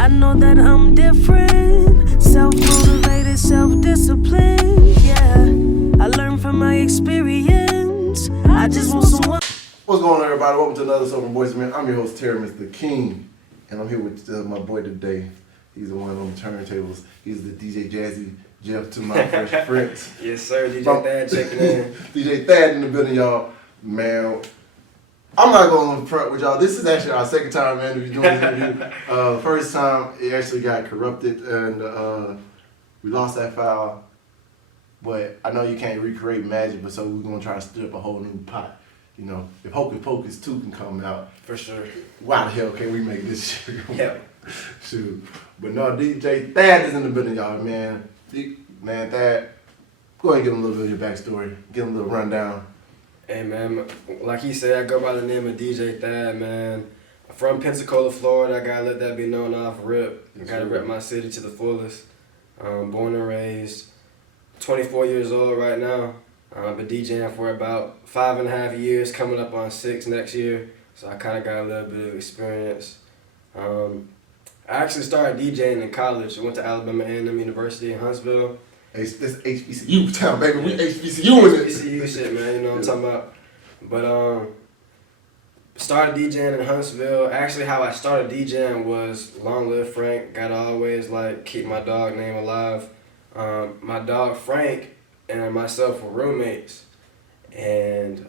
I know that I'm different, self-motivated, self-disciplined, yeah. I learned from my experience. I just want someone. What's going on, everybody? Welcome to another Southern Voice, man. I'm your host, Terry, Mr. King, and I'm here with my boy today. He's the one on the turntables. He's the DJ Jazzy Jeff to my fresh friends. Yes, sir. DJ Thad checking in. DJ Thad in the building, y'all. Man, I'm not going to front with y'all. This is actually our second time, man, to be doing this interview. First time, it actually got corrupted, and we lost that file. But I know you can't recreate magic, but so we're going to try to stir up a whole new pot. You know, if Hocus Pocus 2 can come out, For sure. why the hell can't we make this shit? Yeah. Shoot. But no, DJ Thad is in the building, y'all, man. Man, Thad, go ahead and give him a little bit of your backstory. Give him a little rundown. Hey, man. Like he said, I go by the name of DJ Thad, man. I'm from Pensacola, Florida. I gotta let that be known off rip. I gotta rep my city to the fullest. Born and raised. 24 years old right now. I've been DJing for about 5.5 years, coming up on 6 next year. So I kind of got a little bit of experience. I actually started DJing in college. I went to Alabama A&M University in Huntsville. This HBCU town, baby. We HBCU in it. HBCU shit, man. You know what I'm talking about. But started DJing in Huntsville. Actually, how I started DJing was Long Live Frank. Gotta always like keep my dog name alive. My dog Frank and myself were roommates, and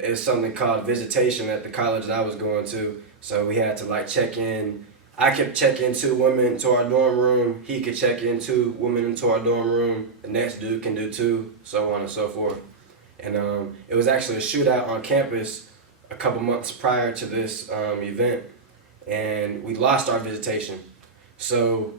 it's something called visitation at the college that I was going to. So we had to like check in. I could check in 2 women into our dorm room. He could check in 2 women into our dorm room. The next dude can do 2, so on and so forth. And it was actually a shootout on campus a couple months prior to this event, and we lost our visitation. So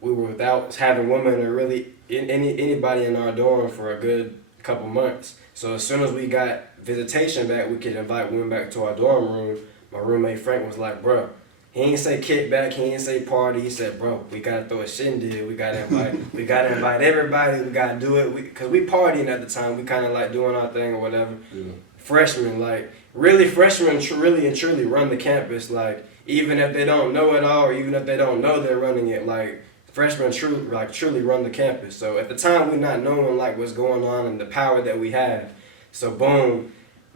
we were without having women or really anybody in our dorm for a good couple months. So as soon as we got visitation back, we could invite women back to our dorm room. My roommate Frank was like, bro, he ain't say kickback, he ain't say party. He said, bro, we gotta throw a shindig. We gotta invite everybody. We gotta do it. Cause we partying at the time. We kind of like doing our thing or whatever. Yeah. Freshmen, like really freshmen, really and truly run the campus. Like even if they don't know it all, or even if they don't know they're running it, like freshmen truly run the campus. So at the time, we're not knowing like what's going on and the power that we have. So boom,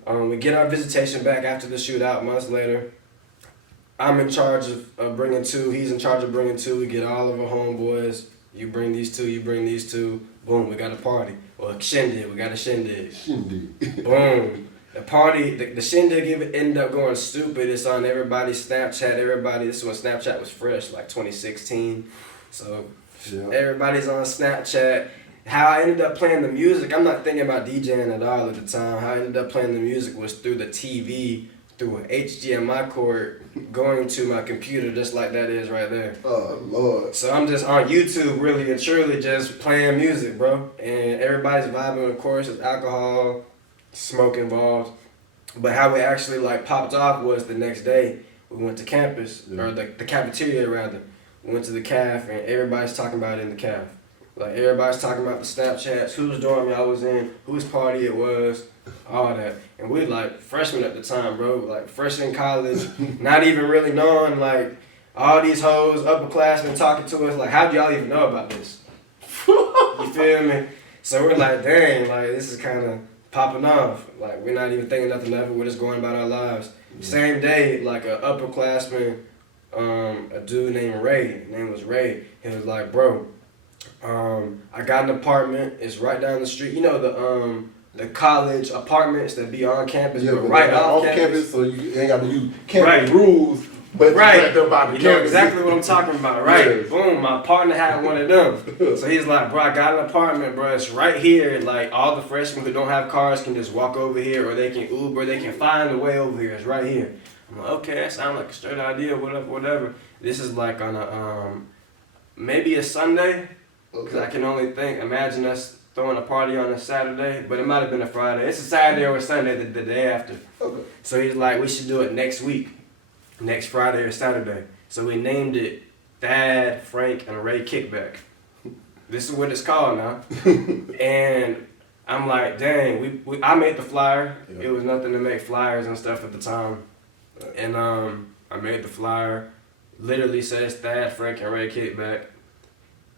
we get our visitation back after the shootout months later. I'm in charge of bringing 2. He's in charge of bringing 2. We get all of our homeboys. You bring these 2. You bring these 2. Boom, we got a party. Or a shindig. We got a shindig. Boom. The party, the shindig ended up going stupid. It's on everybody's Snapchat. This is when Snapchat was fresh, like 2016. So yeah. Everybody's on Snapchat. How I ended up playing the music, I'm not thinking about DJing at all at the time. How I ended up playing the music was through the TV, through an HDMI cord, going to my computer just like that is right there. Oh, Lord. So I'm just on YouTube really and truly just playing music, bro. And everybody's vibing, of course, with alcohol, smoke involved. But how it actually like popped off was the next day. We went to campus, or the cafeteria rather. We went to the caf and everybody's talking about it in the caf. Like everybody's talking about the Snapchats, whose dorm y'all was in, whose party it was, all that. And we like freshmen at the time, bro. Like fresh in college, not even really knowing like all these hoes, upperclassmen talking to us. Like, how do y'all even know about this? You feel me? So we're like, dang, like this is kind of popping off. Like we're not even thinking nothing of it. We're just going about our lives. Same day, like a upperclassman, a dude named Ray. His name was Ray. He was like, bro, I got an apartment. It's right down the street. You know the college apartments that be on campus, but right off campus. So you ain't got to use campus rules, but you know exactly what I'm talking about, right? Yes. Boom, my partner had one of them. So he's like, bro, I got an apartment, bro. It's right here. Like all the freshmen who don't have cars can just walk over here, or they can Uber. They can find a way over here. It's right here. I'm like, okay, that sounds like a straight idea. Whatever. This is like on a maybe a Sunday. Because I can only imagine us throwing a party on a Saturday, but it might have been a Friday. It's a Saturday or a Sunday the day after. Okay. So he's like, we should do it next week, next Friday or Saturday. So we named it Thad, Frank, and Ray Kickback. This is what it's called now. And I'm like, dang, I made the flyer. Yep. It was nothing to make flyers and stuff at the time. And I made the flyer. literally says Thad, Frank, and Ray Kickback.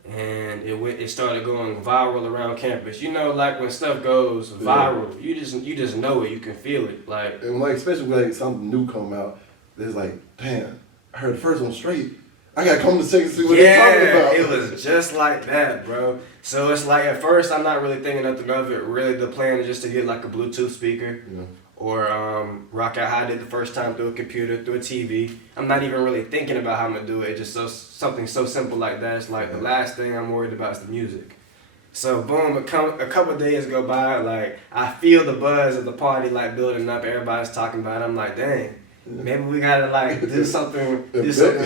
And it started going viral around campus. You know, like when stuff goes viral, you just know it, you can feel it. Like, And like, especially when like something new come out, there's like, damn, I heard the first one straight. I gotta come to check and see what they're talking about. it was just like that, bro. So it's like at first I'm not really thinking nothing of it. Really, the plan is just to get like a Bluetooth speaker, or rock out how I did the first time through a computer, through a TV. I'm not even really thinking about how I'm gonna do it. It's just something so simple like that. It's like the last thing I'm worried about is the music. So boom, a couple of days go by, like I feel the buzz of the party like building up. Everybody's talking about it. I'm like, dang. Maybe we gotta like do something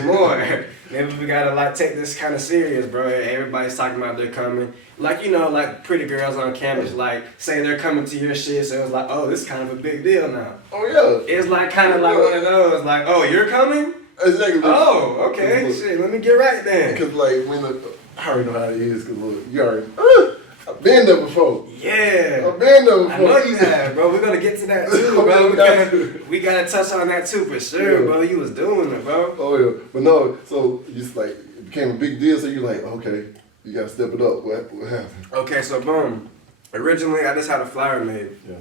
more. Maybe we gotta like take this kind of serious, bro. Everybody's talking about they're coming. Like, you know, like pretty girls on campus, like say they're coming to your shit. So it was like, oh, this is kind of a big deal now. Oh yeah. It's like kind of like one of those, like, oh, you're coming? Exactly. Oh, okay. Shit, let me get right then. Because like when I already know how it is. Cause look, you already. I've been there before. Yeah. I've been there before. I know you have, bro. We're gonna get to that too, bro. We gotta touch on that too for sure, bro. You was doing it, bro. Oh yeah, but no. So you just like it became a big deal. So you're like, okay, you gotta step it up. What happened? Okay, so boom. Originally, I just had a flyer made. Yeah.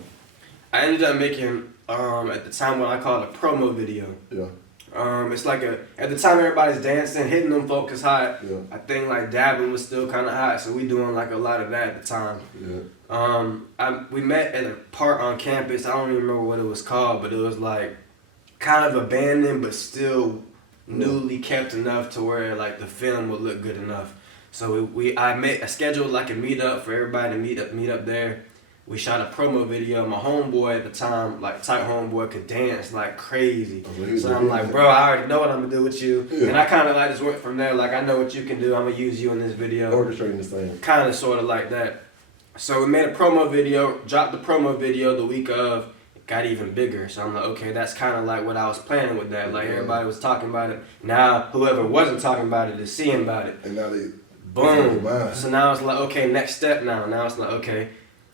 I ended up making at the time what I call a promo video. Yeah. It's like at the time everybody's dancing, hitting them folk is hot. Yeah. I think like dabbing was still kind of hot, so we doing like a lot of that at the time. Yeah. We met at a part on campus. I don't even remember what it was called, but it was like kind of abandoned, but still newly kept enough to where like the film would look good enough. So I scheduled like a meetup for everybody to meet up there. We shot a promo video. My homeboy at the time, like tight homeboy, could dance like crazy. So I'm like, bro, I already know what I'm gonna do with you. Yeah. And I kind of like just went from there. Like, I know what you can do. I'm gonna use you in this video. Orchestrating this thing. Kind of, sort of like that. So we made a promo video, dropped the promo video the week of, it got even bigger. So I'm like, okay, that's kind of like what I was planning with that. Like, everybody was talking about it. Now, whoever wasn't talking about it is seeing about it. And now they... Boom. So now it's like, okay, next step now. Now it's like, okay,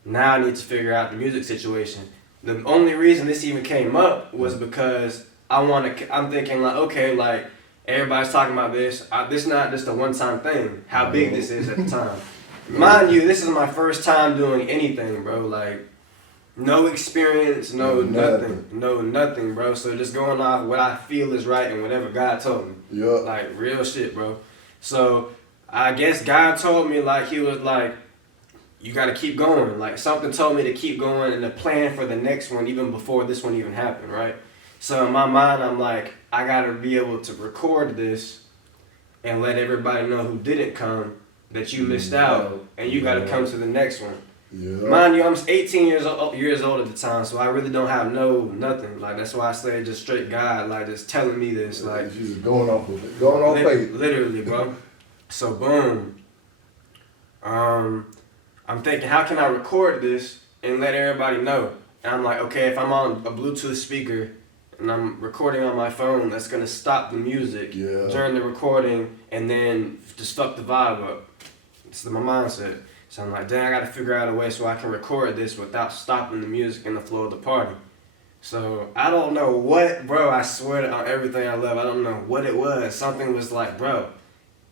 now I need to figure out the music situation. The only reason this even came up was because I'm thinking like, okay, like everybody's talking about this. This is not just a one-time thing. How big this is at the time. Mind you, this is my first time doing anything, bro. Like, no experience, no nothing, bro. So just going off what I feel is right and whatever God told me. Yeah. Like, real shit, bro. So I guess God told me, like, he was like, you got to keep going. Like, something told me to keep going and to plan for the next one even before this one even happened, right? So in my mind, I'm like, I got to be able to record this and let everybody know who didn't come that you missed out, and you got to come to the next one. Yeah. Mind you, I'm 18 years old at the time, so I really don't have nothing. Like, that's why I say just straight God, like, just telling me this. Like, you're just going off with it. Going off faith. Literally, bro. So, boom. I'm thinking, how can I record this and let everybody know? And I'm like, okay, if I'm on a Bluetooth speaker and I'm recording on my phone, that's going to stop the music during the recording and then just fuck the vibe up. It's my mindset. So I'm like, dang, I got to figure out a way so I can record this without stopping the music and the flow of the party. So I don't know what, bro, I swear on everything I love, I don't know what it was. Something was like, bro,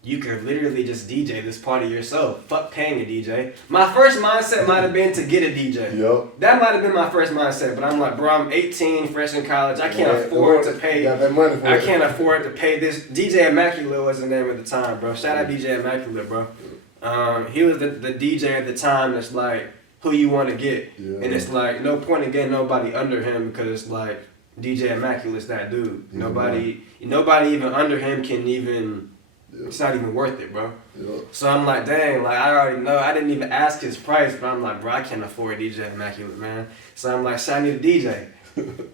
you could literally just DJ this party yourself. Fuck paying a DJ. My first mindset might have been to get a DJ. Yep. That might have been my first mindset, but I'm like, bro, I'm 18, fresh in college. I can't afford to pay. Got that money for I can't afford to pay this. DJ Immaculate was the name at the time, bro. Shout out DJ Immaculate, bro. He was the DJ at the time that's like, who you want to get. Yeah. And it's like, no point in getting nobody under him because it's like, DJ Immaculate's that dude. Yeah. Nobody even under him can even... It's not even worth it, bro. Yeah. So I'm like, dang, like I already know. I didn't even ask his price, but I'm like, bro, I can't afford DJ Immaculate, man. So I'm like, shit, I need a DJ.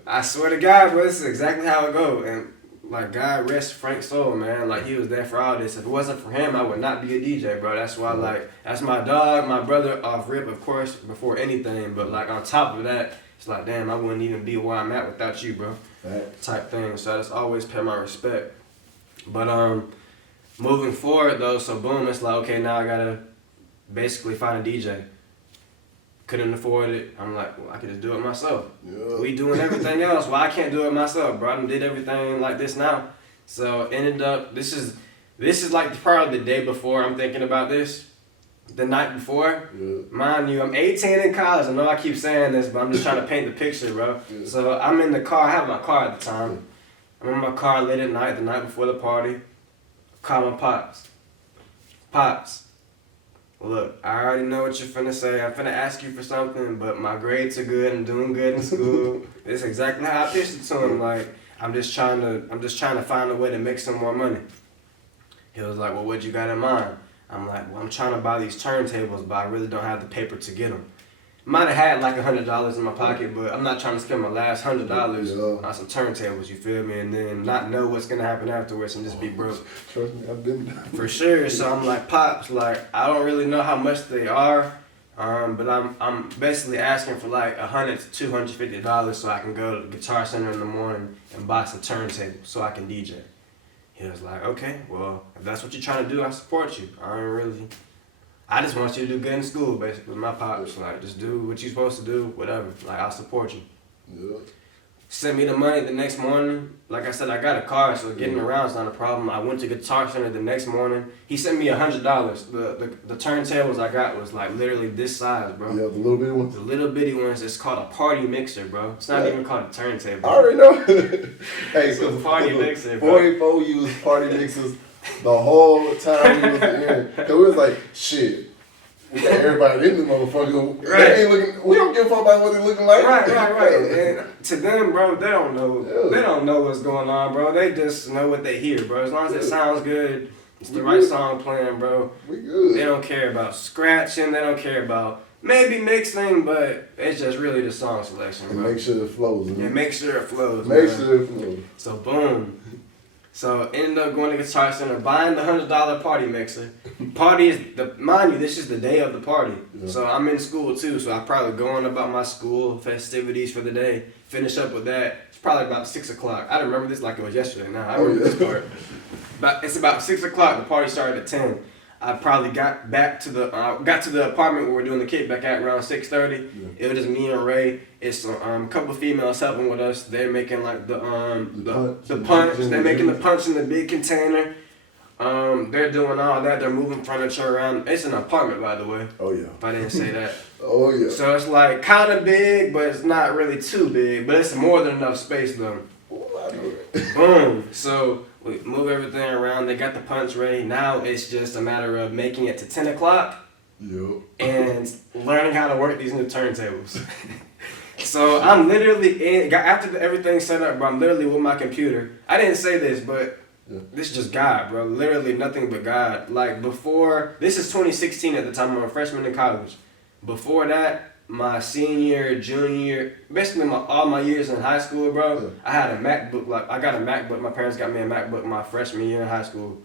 I swear to God, bro, this is exactly how it go. And like, God rest Frank's soul, man. Like, he was there for all this. If it wasn't for him, I would not be a DJ, bro. That's why, like, that's my dog, my brother off rip, of course, before anything. But like on top of that, it's like, damn, I wouldn't even be where I'm at without you, bro. Right. Type thing. So I just always pay my respect. But moving forward though, so boom, it's like, okay, now I gotta basically find a DJ. Couldn't afford it. I'm like, well, I could just do it myself. Yeah. We doing everything else. Well, I can't do it myself, bro. I done did everything like this now. So ended up, this is like probably the day before I'm thinking about this. The night before, mind you, I'm 18 in college. I know I keep saying this, but I'm just trying to paint the picture, bro. Yeah. So I'm in the car. I have my car at the time. I'm in my car late at night, the night before the party. Call my pops. Pops, look, I already know what you're finna say. I'm finna ask you for something, but my grades are good. I'm doing good in school. It's exactly how I pitched it to him. Like, I'm just trying to find a way to make some more money. He was like, well, what you got in mind? I'm like, well, I'm trying to buy these turntables, but I really don't have the paper to get them. Might have had like $100 in my pocket, but I'm not trying to spend my last $100 on some turntables, you feel me? And then not know what's gonna happen afterwards and just be broke. Trust me, I've been there. For sure. So I'm like, Pops, like, I don't really know how much they are, but I'm basically asking for like $100 to $250 so I can go to the Guitar Center in the morning and buy some turntables so I can DJ. He was like, okay, well, if that's what you're trying to do, I support you. I just want you to do good in school, basically. My pops, like, just do what you're supposed to do, whatever. Like, I'll support you. Yeah. Sent me the money the next morning. Like I said, I got a car, so getting around is not a problem. I went to Guitar Center the next morning. He sent me $100. The turntables I got was like literally this size, bro. Yeah, the little bitty ones. The little bitty ones. It's called a party mixer, bro. It's not even called a turntable. I already know. Hey, It's a party mixer, bro. 44 used party mixers the whole time we was in. Cause we was like, shit. We got everybody in this motherfucker. Right. They ain't looking. We don't give a fuck about what they looking like. Right. And to them, bro, they don't know. Yeah. They don't know what's going on, bro. They just know what they hear, bro. As long as it sounds good, it's the We right good. song playing, bro. We good. They don't care about scratching. They don't care about maybe mixing, but it's just really the song selection, And bro. make sure it flows. And make sure it flows. Make bro. sure it flows. So boom. So ended up going to Guitar Center, buying the $100 party mixer. Party is mind you, this is the day of the party. Yeah. So I'm in school too, so I probably go on about my school festivities for the day. Finish up with that. It's probably about 6 o'clock. I remember this like it was yesterday. Now I remember this part. But it's about 6 o'clock. The party started at 10. I probably got to the apartment where we're doing the kickback at around 6:30. Yeah. It was just me and Ray. It's a couple females helping with us. They're making like the punch. They're making the punch in the big container. They're doing all that. They're moving furniture around. It's an apartment, by the way. Oh yeah. If I didn't say that. Oh yeah. So it's like kind of big, but it's not really too big. But it's more than enough space though. Oh, I know that. Boom. So we move everything around. They got the punch ready. Now it's just a matter of making it to 10 o'clock Yup. and learning how to work these new turntables. So I'm literally after everything's set up, bro. I'm literally with my computer. I didn't say this, but this is just God, bro. Literally nothing but God. Like before, this is 2016 at the time. I'm a freshman in college. Before that, my senior, junior, basically all my years in high school, bro. Yeah. I had a MacBook. Like I got a MacBook. My parents got me a MacBook my freshman year in high school,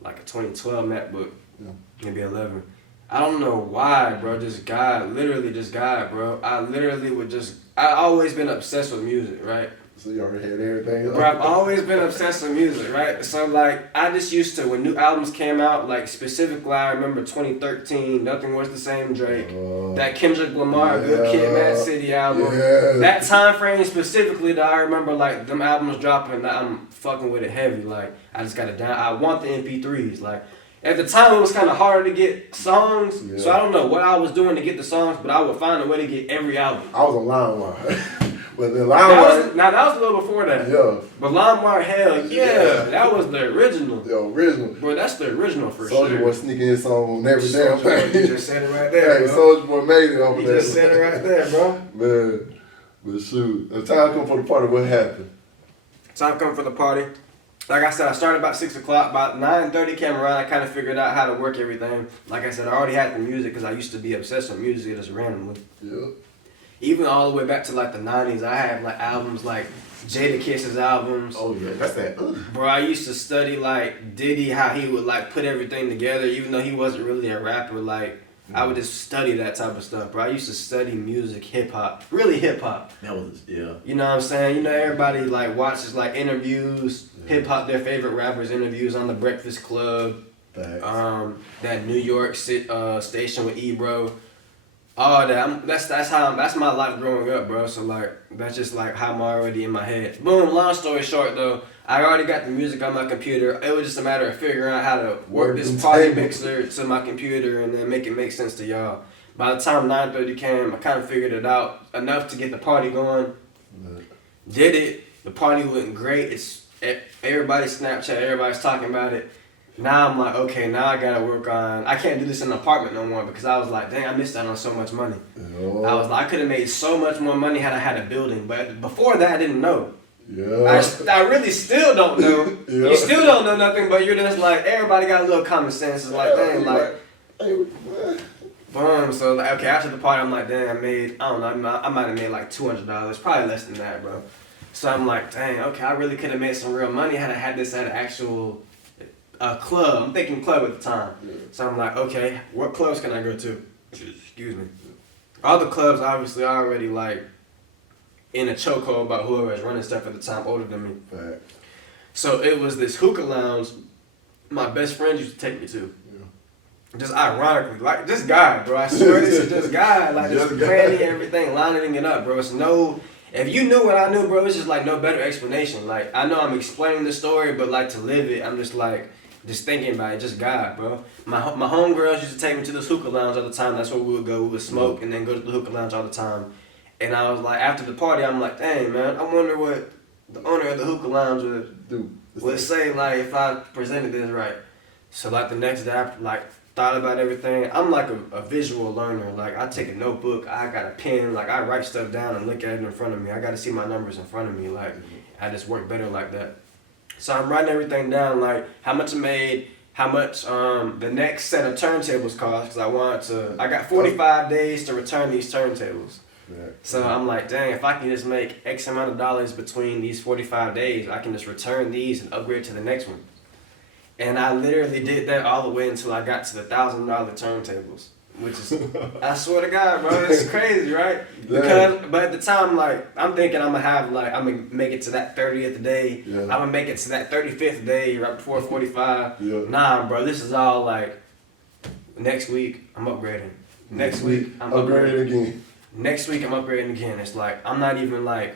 like a 2012 MacBook, maybe 11. I don't know why, bro. Just God, literally just God, bro. I always been obsessed with music, right? So you already had everything. Bro, I've always been obsessed with music, right? So, like, I just used to, when new albums came out, like, specifically, I remember 2013, Nothing Was the Same, Drake. That Kendrick Lamar, Good Kid, Mad City album. Yeah. That time frame specifically that I remember, like, them albums dropping, that I'm fucking with it heavy. Like, I just got it down. I want the MP3s. Like, at the time, it was kind of hard to get songs, so I don't know what I was doing to get the songs, but I would find a way to get every album. I was on LimeWire. But the That LimeWire. was a little before that. Yeah. But LimeWire, hell yeah, that was the original. The original. Bro, that's the original for Soulja sure. Boy sneaking his song on every damn Soulja Boy, thing. you just said it right there, Hey, bro. Soulja Boy made it off You of that. just said it right there, bro. Man. But shoot. The time come for the party, what happened? Time come for the party. Like I said, I started about 6 o'clock. About 9:30 came around. I kind of figured out how to work everything. Like I said, I already had the music because I used to be obsessed with music just randomly. Yeah. Even all the way back to like the 90s, I have like albums like Jadakiss's albums. Oh yeah, that's that. Bro, I used to study like Diddy, how he would like put everything together, even though he wasn't really a rapper. Like I would just study that type of stuff, bro. I used to study music, hip hop, really hip hop. That was, yeah. You know what I'm saying? You know, everybody like watches like interviews, hip hop, their favorite rappers' interviews on the Breakfast Club, Facts. that New York station with Ebro. All that. That's my life growing up, bro. So like that's just like how I'm already in my head. Boom. Long story short, though, I already got the music on my computer. It was just a matter of figuring out how to work Working this party table. mixer to my computer and then make it make sense to y'all. By the time 9:30 came, I kind of figured it out enough to get the party going. Did it. The party went great. Everybody's Snapchat. Everybody's talking about it. Now I'm like, okay, now I gotta work on. I can't do this in an apartment no more because I was like, dang, I missed out on so much money. Yeah. I was like, I could have made so much more money had I had a building. But before that, I didn't know. Yeah. I really still don't know. Yeah. You still don't know nothing, but you're just like, everybody got a little common sense. It's like, dang, like, Hey, what? boom. So, like, okay, after the party, I'm like, dang, I don't know, I might have made like $200. Probably less than that, bro. So I'm like, dang, okay, I really could have made some real money had I had this at an actual club. I'm thinking club at the time. Yeah. So I'm like, okay, what clubs can I go to? Excuse me. All the clubs obviously are already like in a chokehold about whoever was running stuff at the time older than me. Fact. So it was this hookah lounge my best friend used to take me to. Yeah. Just ironically, like this guy, bro. I swear this is just guy. Like just Just guy. planning everything, lining it up, bro. It's no. If you knew what I knew, bro, it's just like no better explanation. Like I know I'm explaining the story, but like to live it, I'm just like just thinking about it. Just God, bro. My homegirls used to take me to this hookah lounge all the time. That's where we would go. We would smoke and then go to the hookah lounge all the time. And I was like, after the party, I'm like, dang, man, I wonder what the owner of the hookah lounge would say, like, if I presented this right. So, like, the next day, I, like, thought about everything. I'm, like, a visual learner. Like, I take a notebook, I got a pen, like, I write stuff down and look at it in front of me. I got to see my numbers in front of me. Like, I just work better like that. So, I'm writing everything down, like, how much I made, how much the next set of turntables cost, because I got 45 days to return these turntables. So I'm like, dang, if I can just make X amount of dollars between these 45 days, I can just return these and upgrade to the next one. And I literally did that all the way until I got to the $1,000 turntables, which is, I swear to God, bro, it's crazy, right? Because, but at the time, like, I'm thinking I'm gonna make it to that 30th day. Yeah. I'm gonna make it to that 35th day right before 45. Yeah. Nah, bro, this is all like, next week, I'm upgrading. Next week, I'm upgrading again. Next week I'm upgrading again. It's like I'm not even like,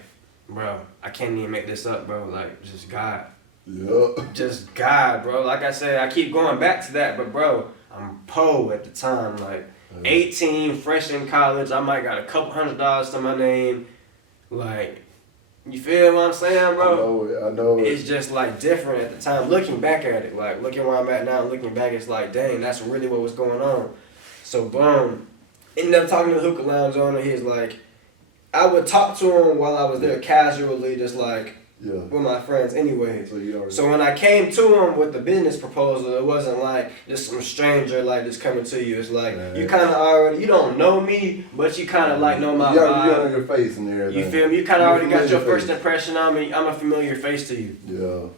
bro, I can't even make this up, bro. Like just God. Yeah. Just God, bro. Like I said, I keep going back to that, but bro, I'm po at the time, like 18, fresh in college. I might got a couple $100 to my name. Like, you feel what I'm saying, bro? I know it. It's just like different at the time. Looking back at it, like looking where I'm at now, looking back, it's like, dang, that's really what was going on. So boom. Ended up talking to the hookah lounge owner. He's like, I would talk to him while I was there casually, just like with my friends anyways. So when I came to him with the business proposal, it wasn't like just some stranger like just coming to you. It's like you kind of already, you don't know me, but you kind of like know my vibe. You got on your face and everything. You feel me? You kind of already got your first impression on me. I'm a familiar face to you. Yeah.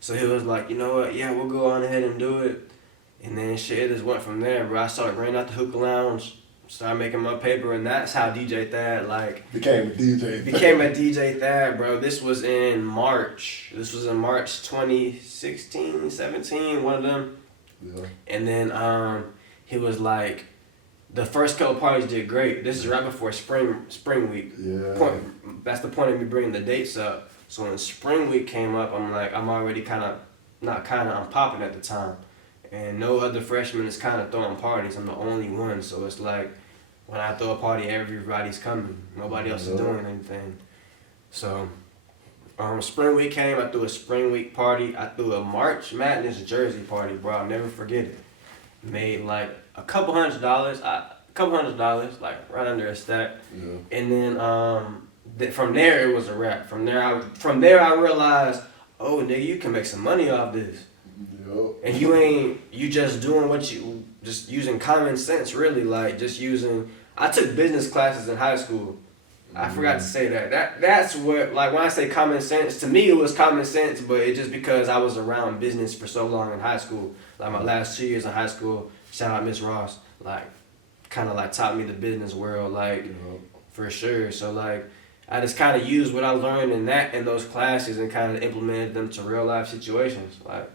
So he was like, you know what? Yeah, we'll go on ahead and do it. And then shit, it just went from there, bro. I started renting out the hookah lounge. Started making my paper, and that's how DJ Thad, like... Became a DJ. Became a DJ Thad, bro. This was in March. This was in March 2016, 17, one of them. Yeah. And then he was like, the first couple parties did great. This is right before spring week. Yeah. That's the point of me bringing the dates up. So when spring week came up, I'm like, I'm already I'm popping at the time. And no other freshman is kind of throwing parties. I'm the only one. So it's like, when I throw a party, everybody's coming. Nobody else is doing anything. So, spring week came. I threw a spring week party. I threw a March Madness jersey party, bro. I'll never forget it. Made like a couple $100, like right under a stack. Yeah. And then from there, it was a wrap. From there, I realized, oh, nigga, you can make some money off this. Yep. And you just doing just using common sense, really, like just using. I took business classes in high school. I forgot to say that. That's what, like when I say common sense, to me it was common sense, but it's just because I was around business for so long in high school. Like my last 2 years in high school, shout out Miss Ross, like kind of like taught me the business world, like for sure. So like I just kind of used what I learned in those classes and kind of implemented them to real life situations, like.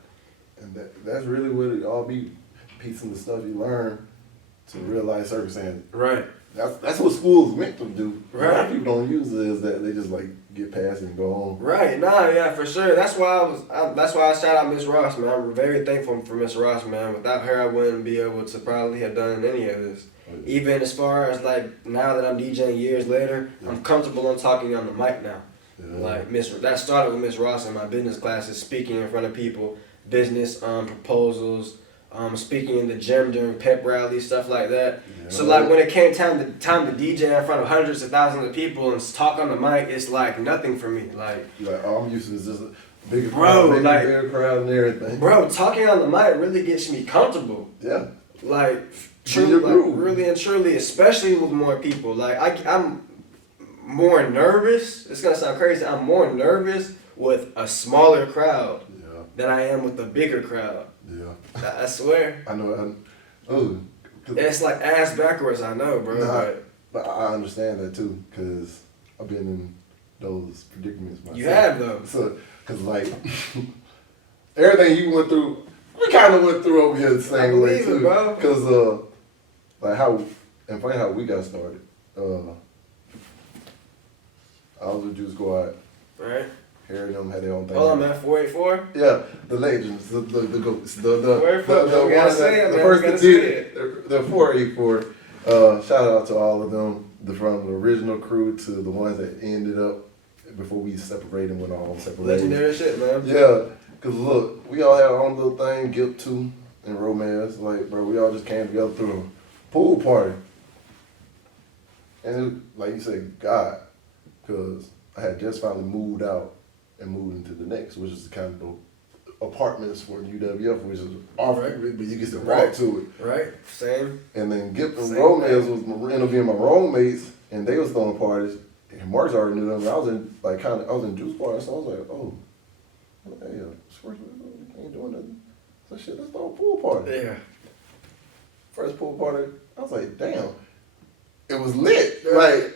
And that's really what it all be, piecing the stuff you learn to real life circumstances. Right. That's what school's meant to do. A lot Right. of people don't use it is that they just like get past it and go home. Right, nah, yeah, for sure. That's why that's why I shout out Miss Ross, man. I'm very thankful for Miss Ross, man. Without her, I wouldn't be able to probably have done any of this. Even as far as like now that I'm DJing years later, I'm comfortable on talking on the mic now. Yeah. Like that started with Miss Ross in my business classes, speaking in front of people, business proposals, speaking in the gym during pep rallies, stuff like that. Yeah. So like when it came time to DJ in front of hundreds of thousands of people and talk on the mic, it's like nothing for me. Like, You're like, all I'm used to is just a bigger Bro, crowd, like- crowd and everything. bro, talking on the mic really gets me comfortable. Yeah. Like, Get your truly, like groove. really and truly, especially with more people. Like I'm more nervous. It's gonna sound crazy. I'm more nervous with a smaller crowd Yeah. than I am with a bigger crowd. Yeah. I swear. I know. Oh. It's like ass backwards. I know, bro. Nah. But But I understand that too, because I've been in those predicaments myself. you have though. So, because like, everything you went through, we kind of went through over here the I same way believe it, too. bro. Because, like how, and funny how we got started. I was with Juice Squad. Right. Harry and them had their own thing. Hold on, man. 484. Yeah, the legends, the goats, the Where from? the We gotta ones say that it, the man. first We that gotta say did the 484. Shout out to all of them, from the original crew to the ones that ended up before we separated and went all separate. Legendary shit, man. Yeah, cause look, we all had our own little thing, Guilt 2 and Romance. Like, bro, we all just came together through a pool party. And it, like you said, God, cause I had just finally moved out and moved into the next, which is kind of the apartments for UWF, which is off, Right. but you get to walk Right. to it. Right. Same. And then Gift and Same Romance thing. was interviewing my roommates, and they was throwing parties. And Mark's already knew them. And I was in I was in Juice Bar, so I was like, oh, hey, Squirt, we ain't doing nothing. So shit, let's throw a pool party. Yeah. First pool party, I was like, damn, it was lit. Yeah. Like,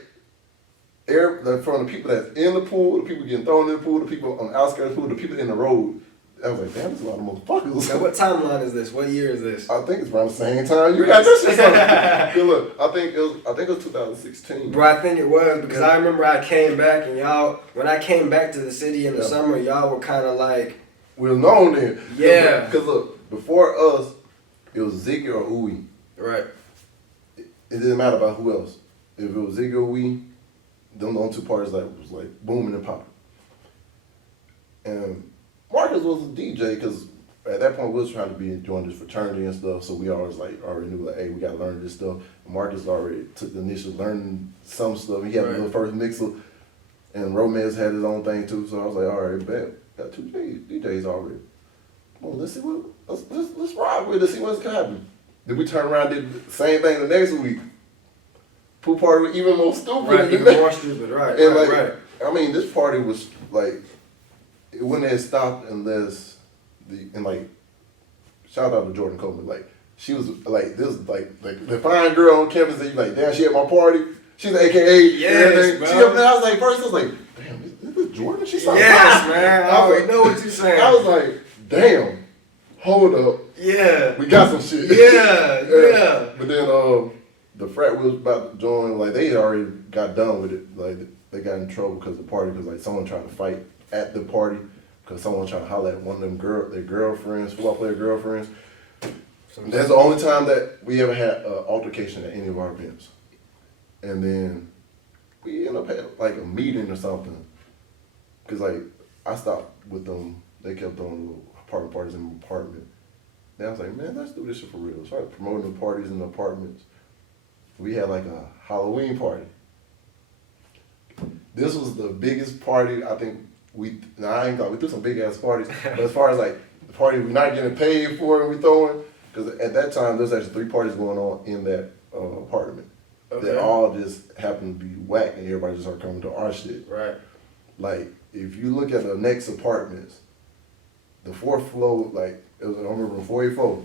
from the people that's in the pool, the people getting thrown in the pool, the people on the outskirts of the pool, the people in the road. I was like, damn, there's a lot of motherfuckers. Now, what timeline is this? What year is this? I think it's around the same time you got this shit. Good look, I think it was 2016. Bro, I think it was because I remember I came back and y'all, when I came back to the city in the Yeah. summer, y'all were kind of like, We were known then. Yeah. Because look, before us, it was Ziggy or Uwe. right, It didn't matter about who else. If it was Ziggy or Uwe, them the only two parties that was like booming and popping. And Marcus was a DJ because at that point we was trying to be doing this fraternity and stuff, so we always like already knew like, hey, we gotta learn this stuff. And Marcus already took the initial learning some stuff. He had Right. the first mixer, and Romance had his own thing too. So I was like, all right, bet, got two DJs already. Well, let's see what let's ride with it, see what's gonna happen. Then we turned around and did the same thing the next week. Pool party was even more stupid. right, than even that. more stupid, right, And right, like, right. I mean, this party was like, it wouldn't have stopped unless like, shout out to Jordan Coleman. Like, she was like this, like the fine girl on campus that you like, damn, she at my party. She's AKA. Yes, everything. bro. She up there. I was like, first I was like, damn, is this Jordan? She's like, Yes, man, I I was already like- know what you're saying. I was like, damn, hold up, Yeah, we got some shit. yeah, yeah. But then the frat we was about to join, like they had already got done with it. Like they got in trouble because of the party, because like someone tried to fight at the party because someone tried to holler at one of them their girlfriends, football player girlfriends. That's the only time that we ever had an altercation at any of our events. And then we ended up having like a meeting or something. Cause like I stopped with them, they kept throwing little apartment parties in my apartment. Then I was like, man, let's do this shit for real. Started promoting the parties in the apartments. We had like a Halloween party. This was the biggest party I think we threw some big ass parties. But as far as like the party we're not getting paid for and we throwing, because at that time there's actually 3 parties going on in that apartment. Okay. That all just happened to be whack and everybody just started coming to our shit. Right. Like, if you look at the next apartments, the 4th floor, like, it was, I remember in 484,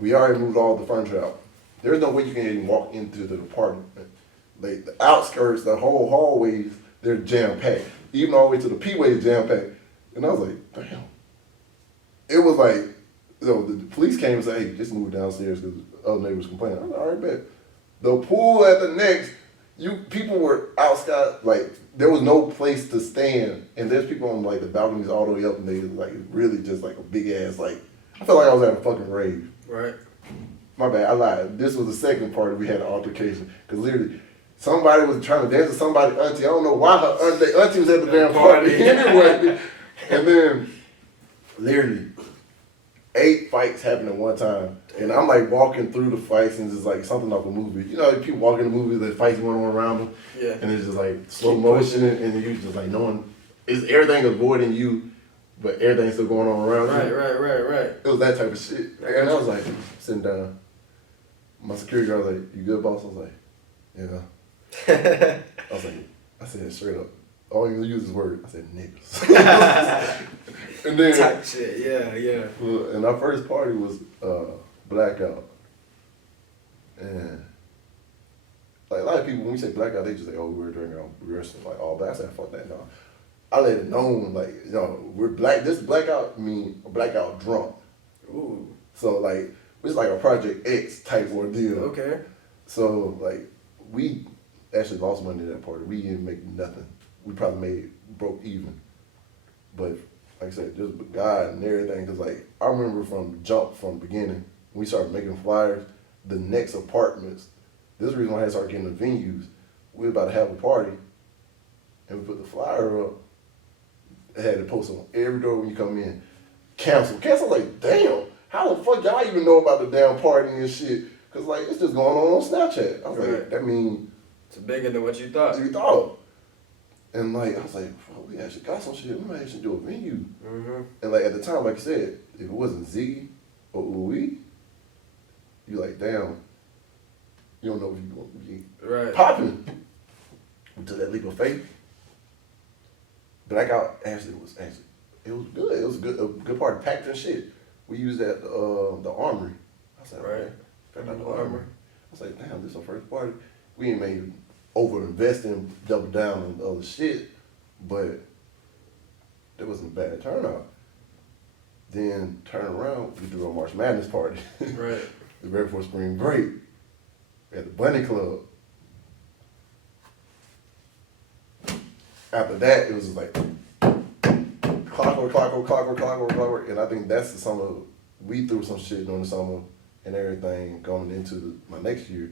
we already moved all the furniture out. There's no way you can even walk into the apartment. Like, the outskirts, the whole hallways, they're jam-packed. Even all the way to the P-way is jam-packed. And I was like, damn. It was like, the police came and said, hey, just move downstairs because other neighbors complaining. I was like, all right, bet. The pool at the next, people were outside, like there was no place to stand, and there's people on like the balconies all the way up, and they like really just like a big ass like. I felt like I was at a fucking rave. Right. My bad, I lied. This was the second party we had an altercation because literally somebody was trying to dance to somebody's auntie. I don't know why her auntie was at the damn party anyway, and then literally 8 fights happened at one time. And I'm like walking through the fights and it's like something off a movie. You know, people walking in the movies, the fights going on around them. Yeah. And it's just like slow motion and you just like knowing, it's everything avoiding you, but everything's still going on around you. Right. It was that type of shit. And I was like, sitting down. My security guard was like, "You good, boss?" I was like, "Yeah." I said straight up. All you use is word. I said niggas. And then type shit, yeah. And our first party was blackout. And like a lot of people, when we say blackout, they just say, "Oh, we were drinking rehearsal like all that." I said, "Fuck that, no." I let it known, like, you know, we're black. This blackout mean blackout drunk. Ooh. So like it's like a Project X type ordeal. Okay. So like we actually lost money at that party. We didn't make nothing. We probably broke even. But like I said, just God and everything. Cause like I remember from the beginning, when we started making flyers, the next apartments. This is the reason why I started getting the venues. We were about to have a party, and we put the flyer up. I had it posted on every door when you come in. Cancel. Like, damn. How the fuck y'all even know about the damn party and shit? Cause like it's just going on Snapchat. I was like, that mean it's bigger than what you thought. And like I was like, bro, we actually got some shit. We might actually do a venue. Mm-hmm. And like at the time, like I said, if it wasn't Ziggy or Louis, you like, damn, you don't know if you're gonna be popping. We took that leap of faith. Blackout it was good. It was a good party, packed and shit. We used that the Armory. I said, right. The Armory. I was like, damn, this is our first party. We ain't made over-invest and double down on the other shit, but it wasn't a bad turnout. Then turn around, we do a March Madness party. Right. The very before spring break at the Bunny Club. After that, it was just like clockwork, and I think that's the summer we threw some shit during the summer and everything going into my next year.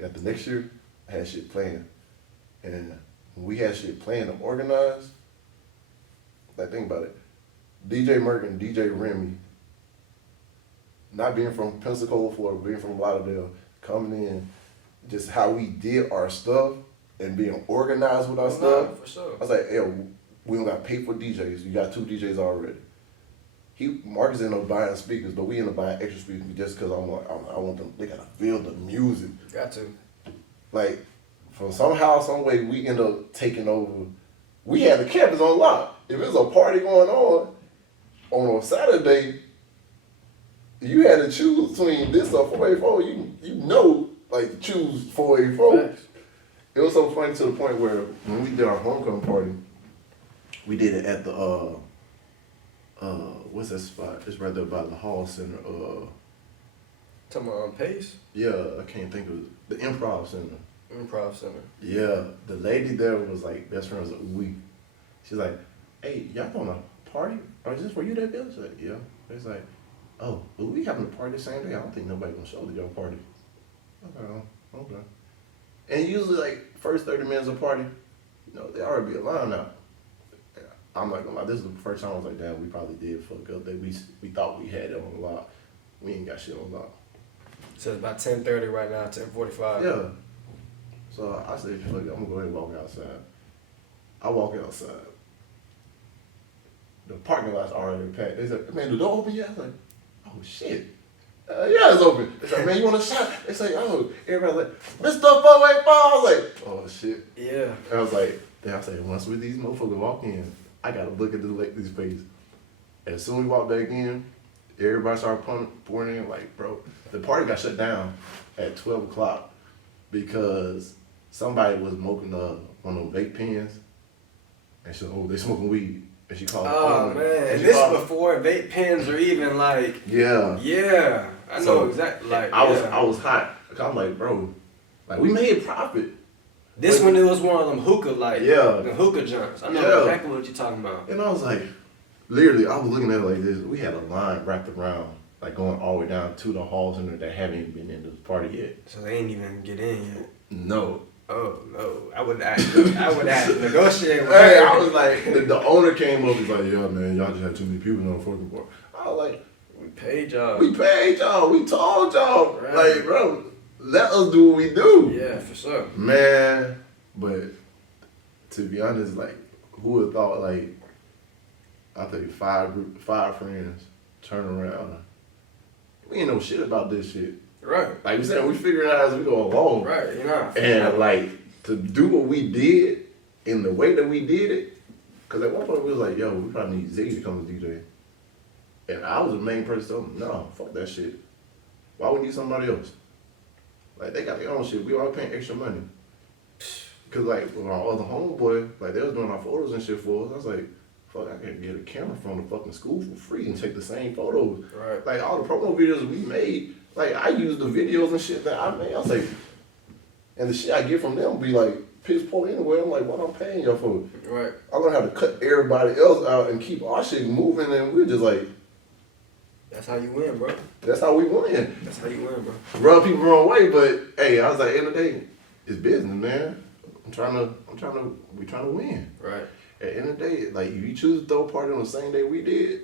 At the next year, I had shit playing, and when we had shit playing and organized, like think about it, DJ Merck and DJ Remy, not being from Pensacola, Florida, being from Lauderdale, coming in, just how we did our stuff and being organized with our stuff. For sure. I was like, hey, we don't got to pay for DJs. You got 2 DJs already. Marcus ended up buying speakers, but we ended up buying extra speakers just because I want them. They gotta feel the music. Got to. Like, from somehow, some way, we end up taking over. We had the campus on lock. If there's a party going on a Saturday, you had to choose between this or 484. You know, like choose 484. Facts. It was so funny to the point where when we did our homecoming party, we did it at the what's that spot? It's right there by the Hall Center. Talking about Pace? Yeah, I can't think of it. The Improv Center. Improv Center. Yeah, the lady there was like best friends with we. She's like, hey, y'all throwing a party? Or is this where you that bill? She's like, yeah. It's like, oh, but we having a party the same day. I don't think nobody gonna show to your party. Oh, okay. And usually like first 30 minutes of party, you know, they already be aligned now. I'm not gonna lie, this is the first time I was like, damn, we probably did fuck up that we thought we had it on lock. We ain't got shit on lock. So it's about 10:30 right now, 10:45. Yeah. So I said, fuck it, I'm gonna go ahead and walk outside. I walk outside. The parking lot's already packed. They said, man, the door open yet? I was like, oh shit. Yeah, it's open. They said, man, you want a shot? They say, oh, everybody's like, Mr. 484. I was like, oh shit. Yeah. I was like, then I said, once we these motherfuckers walk in, I gotta look at these faces. As soon as we walk back in, everybody started pouring in, like, bro, the party got shut down at 12 o'clock because somebody was smoking one of those vape pens, and she said, oh, they smoking weed. And she called. Oh man, this before vape pens are even like. Yeah. Yeah, I know exactly. Like I was hot. I'm like, bro, Like we made profit. This one, it was one of them hookah, like, Yeah. the hookah joints. I know Yeah. exactly what you're talking about. And I was like, literally, I was looking at it like this. We had a line wrapped around, like going all the way down to the halls in there that haven't even been in the party yet. So they ain't even get in yet. No. Oh, no. I would have to negotiate with Hey, her. I was like, the owner came up, he's like, yeah, man, y'all just had too many people on the fucking board. I was like, We paid y'all. we paid y'all, we told y'all. Right. Like, bro, let us do what we do. Yeah, for sure. Man, but to be honest, like, who would have thought, like, I think five friends turn around. We ain't know shit about this shit. Right. Like we said, we figure it out as we go along. Right, you know. And like to do what we did in the way that we did it, because at one point we was like, yo, we probably need Ziggy to come as DJ. And I was the main person telling them, no, fuck that shit. Why would we need somebody else? Like they got their own shit. We all paying extra money. Cause like with our other homeboy, like they was doing our photos and shit for us. I was like, fuck, I can get a camera from the fucking school for free and take the same photos. Right. Like all the promo videos we made, like I used the videos and shit that I made. I was like, and the shit I get from them be like piss poor anyway. I'm like, what I'm paying y'all for? Right. I learned how to cut everybody else out and keep our shit moving, and we're just like, That's how you win, bro. that's how we win. That's how you win, bro. Rub people the wrong way, but hey, I was like, end of the day, it's business, man. we trying to win. Right. At the end of the day, like if you choose to throw a party on the same day we did,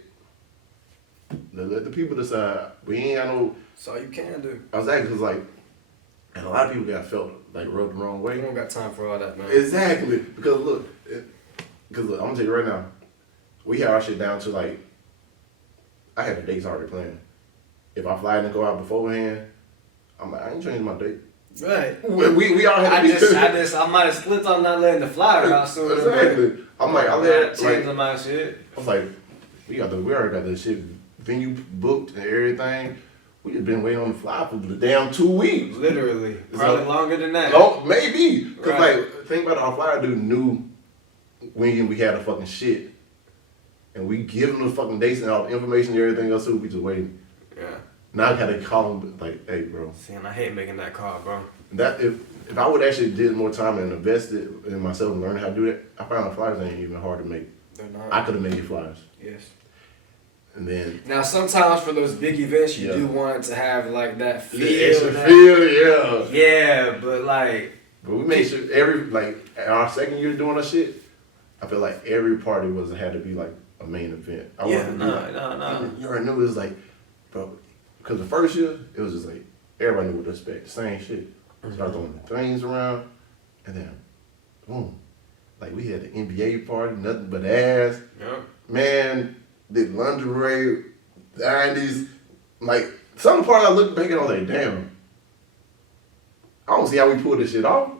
let the people decide. We ain't got no. That's all you can do. I was actually like, and a lot of people got felt like rubbed the wrong We way. don't got time for all that, man. Exactly, because look, I'm gonna tell you right now, we had our shit down to like, I had the dates already planned. If I fly in and go out beforehand, I'm like, I ain't changing my date. Right. We all had to I might have slipped on not letting the flyer out sooner. Exactly. I'm like, I let changing my shit. I was like, we already got the shit venue booked and everything. We just been waiting on the fly for the damn 2 weeks. Literally. So- Probably longer than that. No, maybe. Cause Right. like, think about it, our flyer dude knew when we had the fucking shit. And we give him the fucking dates and all the information and everything else too, we just waiting. Yeah. Now I gotta call him like, hey bro. See, and I hate making that call, bro. That if I would actually did more time and invested in myself and learn how to do that, I found the flyers ain't even hard to make. They're not. I could have made you flyers. Yes. And then Now, sometimes for those big events, you Yeah. do want it to have like that feel. the extra that- feel, yeah. Yeah, but like, But we made sure at our second year doing our shit, I feel like every party had to be like a main event. I yeah, wanted to be no. You already knew it was like, bro, because the first year, it was just like, everybody knew what to expect, same shit. Started throwing the things around, and then, boom. Like, we had the NBA party, nothing but ass. Yeah. Man, did lingerie, 90s. Like, some part I looked back and I was like, damn. I don't see how we pulled this shit off.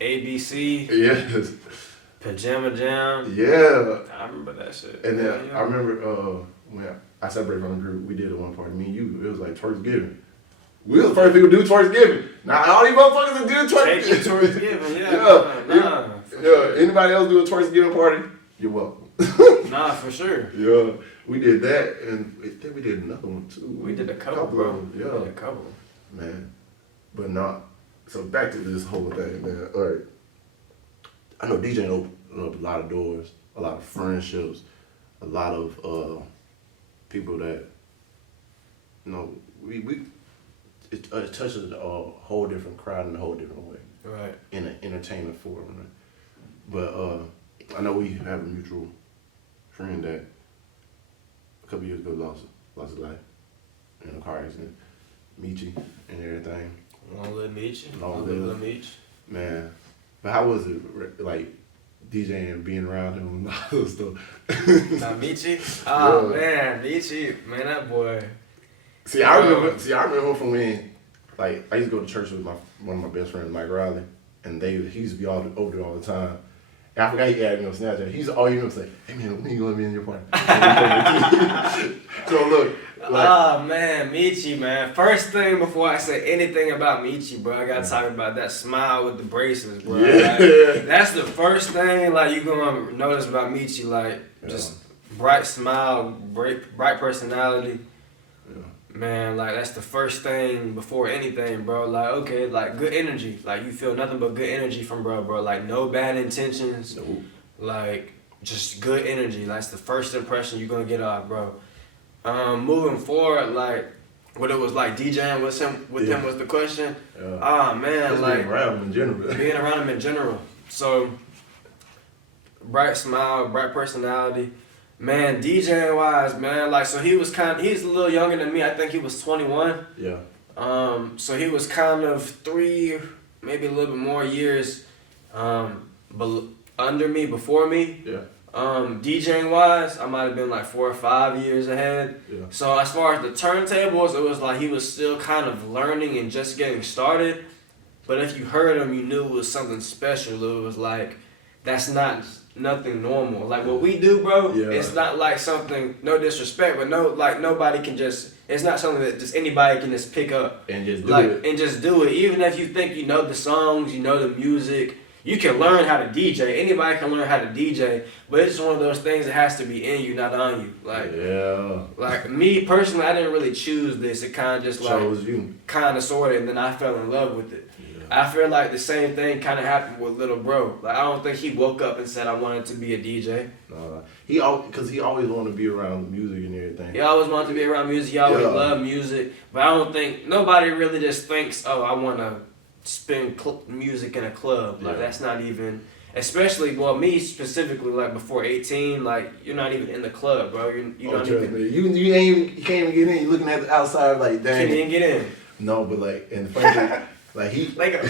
ABC, Yes. Pajama Jam. Yeah. I remember that shit. And then Yeah. I remember when I separated from the group, we did it one party, me and you, it was like Twerksgiving. We was the first people to do Twerksgiving. Now all these motherfuckers that do Take you Twerksgiving. towards giving, yeah. Yeah. Sure. Anybody else do a Twerksgiving party? You're welcome. Nah, for sure. Yeah. We did that, and I think we did another one too. We did a couple, bro. of them, We yeah. did a couple. Man. But not. So back to this whole thing, man. All right. I know DJing opened up a lot of doors, a lot of friendships, a lot of people that, you know, it touches a whole different crowd in a whole different way Right. in an entertainment forum. Right? But I know we have a mutual friend that a couple years ago lost his life in a car accident, Michi and everything. Long live Meech. Long Long live. live Meech. Man, but how was it like DJing, being around him and all that stuff? Now Meechy? Oh Yeah. man, Meechy, man, that boy. See, I remember him from when, like, I used to go to church with one of my best friends, Mike Riley, and he used to be over there all the time. And I forgot he added me on Snapchat. He's all you know say, hey man, when you gonna be in your party? So look, like, Oh man, Meechy, man. First thing before I say anything about Meechy, bro, I gotta talk about that smile with the braces, bro. Yeah. Like, that's the first thing like you gonna notice about Meechy, like just bright smile, bright personality. yeah. Man, like that's the first thing before anything, bro. Like, okay, like good energy. Like you feel nothing but good energy from bro. Like no bad intentions. Nope. Like just good energy. That's the first impression you're gonna get off, bro. Moving forward, like what it was like DJing with him was the question. Yeah. Ah man, Just like being around him in general. being around him in general. So bright smile, bright personality. Man, DJing wise, man, like so he's a little younger than me. I think he was 21. Yeah. So he was kind of 3, maybe a little bit more years, under me, before me. Yeah. DJing wise, I might have been like 4 or 5 years ahead. Yeah. So as far as the turntables, it was like he was still kind of learning and just getting started. But if you heard him, you knew it was something special. It was like, that's not nothing normal. Like what we do, bro, Yeah. it's not like something, no disrespect, but nobody can just, it's not something that just anybody can just pick up. And just do Like, it. and just do it. Even if you think you know the songs, you know the music, you can learn how to DJ. Anybody can learn how to DJ, but it's just one of those things that has to be in you, not on you. Like, Yeah. like me personally, I didn't really choose this. It kind of just like, Chose you. kind of sort of, and then I fell in love with it. Yeah. I feel like the same thing kind of happened with little bro. Like I don't think he woke up and said I wanted to be a DJ. Because he always wanted to be around music and everything. He always wanted to be around music. He always Yeah. loved music. But I don't think nobody really just thinks, oh, I want to spin music in a club. Like Yeah. that's not even. Especially, well, me specifically, like before 18, like you're not even in the club, bro. You don't trust even me. You can't even get in. You're looking at the outside like, can't dang. even get in. No, but like, and the funny thing, like Like,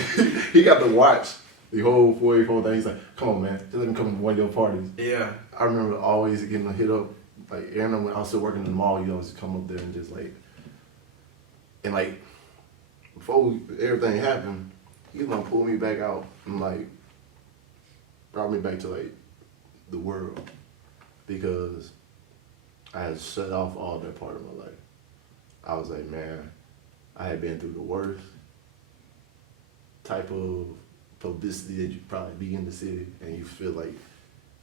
he got to watch the whole 44 thing. He's like, come on, man, just let me come to one of your parties. yeah, I remember always getting a hit up, like, Aaron, when I was still working in the mall, you always come up there and just like, and like, before everything happened, he was gonna pull me back out and like, brought me back to like, the world. Because I had shut off all that part of my life. I was like, man, I had been through the worst type of publicity that you probably be in the city, and you feel like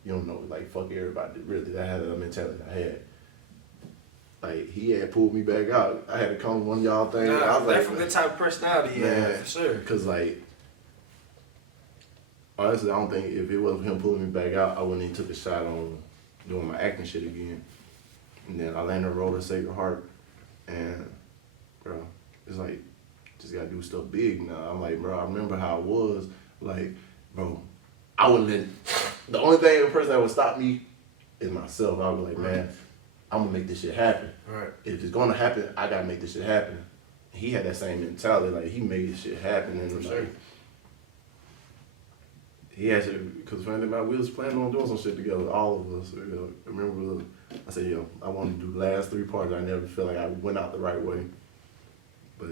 you don't know, like fuck everybody. Really, I had a mentality I had. Like he had pulled me back out. I had to come to one of y'all things. I was like, from the type of personality, yeah, man, for sure. Cause like, honestly, I don't think if it wasn't him pulling me back out, I wouldn't even took a shot on doing my acting shit again. And then I landed a role in Sacred Heart, and bro, it's like, just gotta do stuff big now. I'm like, bro, I remember how it was. Like, bro, I wouldn't let, the only thing, the person that would stop me is myself. I would be like, man, I'm gonna make this shit happen. Right. If it's gonna happen, I gotta make this shit happen. He had that same mentality, like he made this shit happen, and For like, sure. he actually, because funny about we was planning on doing some shit together, all of us. I remember, I said, yo, I want to do the last 3 parts. I never feel like I went out the right way, but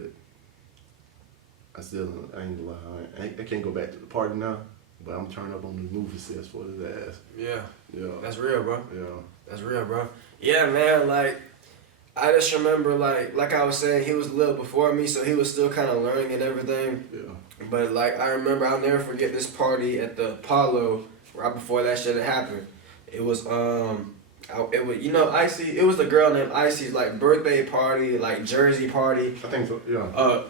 I ain't gonna lie, I can't go back to the party now, but I'm turning up on the movie sets for his ass. Yeah, Yeah. that's real, bro. Yeah. That's real, bro. Yeah, man, like, I just remember, like I was saying, he was a little before me, so he was still kind of learning and everything. Yeah. But, like, I remember, I'll never forget this party at the Apollo right before that shit had happened. It was, it was, you know, Icy, it was the girl named Icy's, like, birthday party, like, jersey party. I think so, yeah.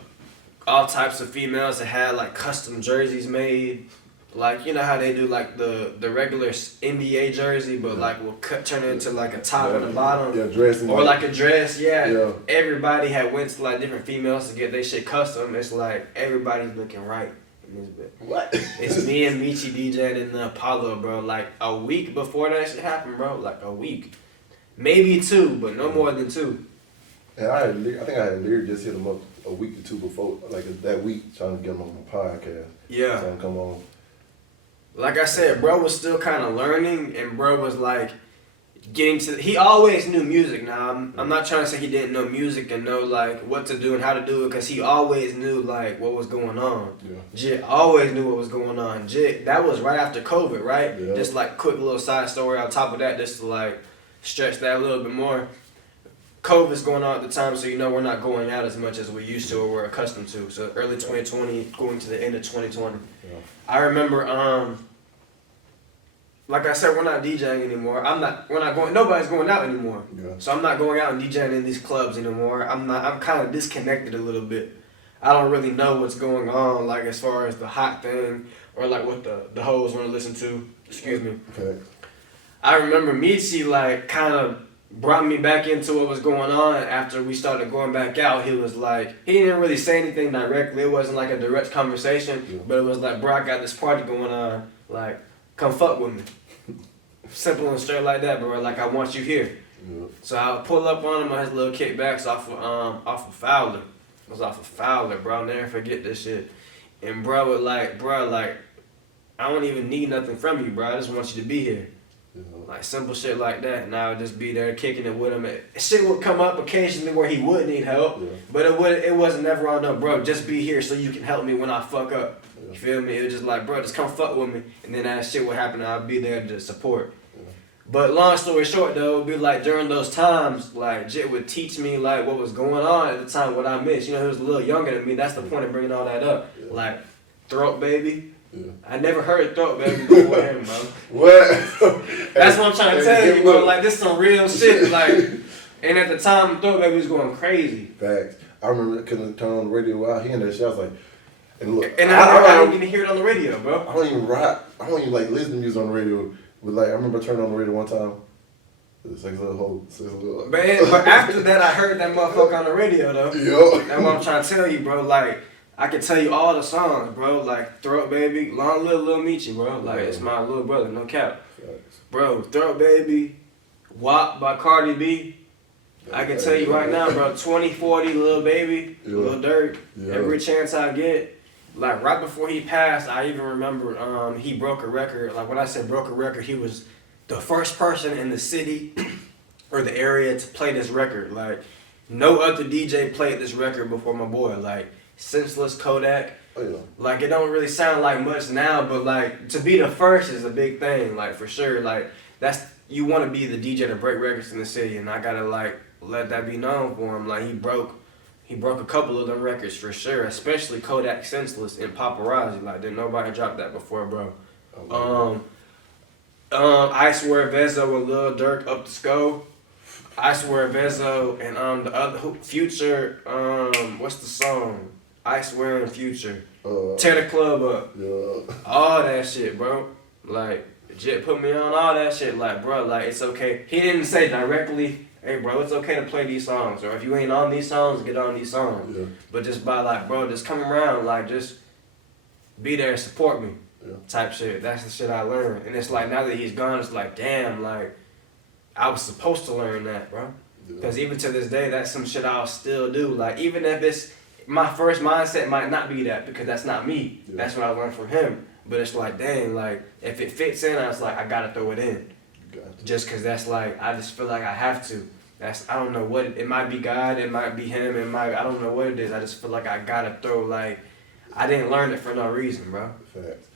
All types of females that had, like, custom jerseys made. Like, you know how they do, like, the regular NBA jersey, but, like, will turn it into, like, a top and a bottom. Yeah, dressing. Or, like, a dress, yeah. Yeah. Everybody had went to, like, different females to get their shit custom. It's like, everybody's looking right in this bit. What? It's me and Michi DJing in the Apollo, bro. Like, a week before that shit happened, bro. Like, a week. Maybe 2, but no more than 2. And I think I had Lear just hit him up a week or 2 before, like that week, trying to get him on my podcast. Yeah. Trying to come on. Like I said, bro was still kind of learning, and bro was like getting to. He always knew music. Now I'm not trying to say he didn't know music and know like what to do and how to do it, because he always knew like what was going on. Yeah. Jit always knew what was going on. Jit, that was right after COVID, right? Yeah. Just like quick little side story on top of that, just to like stretch that a little bit more. COVID's going on at the time, so you know we're not going out as much as we used to or we're accustomed to. So early 2020, going to the end of 2020. Yeah. I remember like I said, we're not DJing anymore. We're not going. Nobody's going out anymore. Yeah. So I'm not going out and DJing in these clubs anymore. I'm kind of disconnected a little bit. I don't really know what's going on, like as far as the hot thing or like what the hoes want to listen to. Excuse me. Okay. I remember Michi like kind of brought me back into what was going on after we started going back out. He was like, he didn't really say anything directly. It wasn't like a direct conversation, but it was like, bro, I got this party going on. Like, come fuck with me. Simple and straight like that, bro. Like, I want you here. Yeah. So I pull up on him on his little kickbacks off of Fowler. It was off of Fowler, bro. I'll never forget this shit. And bro was like, I don't even need nothing from you, bro. I just want you to be here. Yeah. Like simple shit like that, and I would just be there kicking it with him. Shit would come up occasionally where he would need help, but it wasn't never on no, bro, just be here so you can help me when I fuck up. You feel me? It was just like, bro, just come fuck with me, and then that shit would happen, and I'd be there to support. But long story short though, it would be like during those times, like Jit would teach me like what was going on at the time, what I missed. You know, he was a little younger than me. That's the point of bringing all that up. Yeah. Like, Throat Baby. Yeah. I never heard Throat Baby before him, bro. What? That's what I'm trying to tell you, bro. Like, this some real shit. Like, and at the time, Throat Baby was going crazy. Facts. I remember couldn't turn on the radio while hearing that shit. I was like, and look, And I didn't even hear it on the radio, bro. I don't even rock. I don't even like listen to music on the radio. But like, I remember turning on the radio one time. It's like a little hole. But after that, I heard that motherfucker on the radio, though. Yo. That's what I'm trying to tell you, bro. Like, I can tell you all the songs, bro. Like, Throat Baby, Long Live Lil Michi, bro. Like, it's my little brother, no cap. Bro, Throat Baby, WAP by Cardi B. I can tell you right now, bro, 2040, Lil Baby, Lil Durk, every chance I get. Like, right before he passed, I even remember he broke a record. Like, when I said broke a record, he was the first person in the city or the area to play this record. Like, no other DJ played this record before my boy. Like, Senseless Kodak. Oh, yeah. Like, it don't really sound like much now, but like, to be the first is a big thing. Like, for sure. Like, you want to be the DJ to break records in the city, and I gotta like let that be known for him. Like, he broke a couple of them records for sure, especially Kodak Senseless and Paparazzi. Like, didn't nobody drop that before, bro. I Swear Vezo and Lil Durk Up the Skull. I Swear Vezo and the other Future. What's the song? I Swear and Future. Tear the Club Up. Yeah. All that shit, bro. Like, Jet put me on all that shit. Like, bro, like, it's okay. He didn't say directly, hey, bro, it's okay to play these songs. Or if you ain't on these songs, get on these songs. Yeah. But just by, like, bro, just come around, like, just be there, support me. Yeah. Type shit. That's the shit I learned. And it's like, now that he's gone, it's like, damn, like, I was supposed to learn that, bro. Because even to this day, that's some shit I'll still do. Like, even if it's, my first mindset might not be that, because that's not me. Yeah. That's what I learned from him. But it's like, dang, like, if it fits in, I was like, I gotta throw it in. Gotcha. Just because that's like, I just feel like I have to. I don't know what, it might be God, it might be him, I don't know what it is. I just feel like I gotta throw, like, I didn't learn it for no reason, bro. Facts.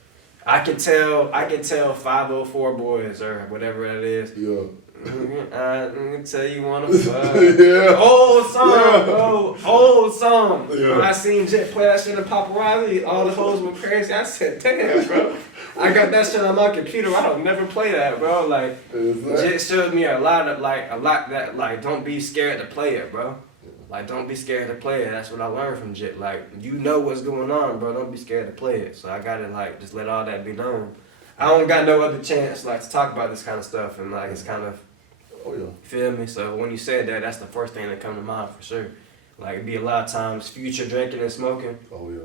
I can tell 504 boys or whatever that is. Yeah. I can tell you wanna fuck. Yeah. Old song, Yeah. bro. Old song. Yeah. When I seen Jet play that shit in Paparazzi, all the hoes went crazy. I said, damn, bro. I got that shit on my computer. I don't never play that, bro. Like, Jet showed me a lot that, like, don't be scared to play it, bro. Like, don't be scared to play it. That's what I learned from Jet. Like, you know what's going on, bro. Don't be scared to play it. So I gotta, like, just let all that be known. I don't got no other chance, like, to talk about this kind of stuff. And, like, it's kind of, Oh, yeah. you feel me? So when you said that, that's the first thing that come to mind for sure. Like, it'd be a lot of times Future drinking and smoking. Oh, yeah.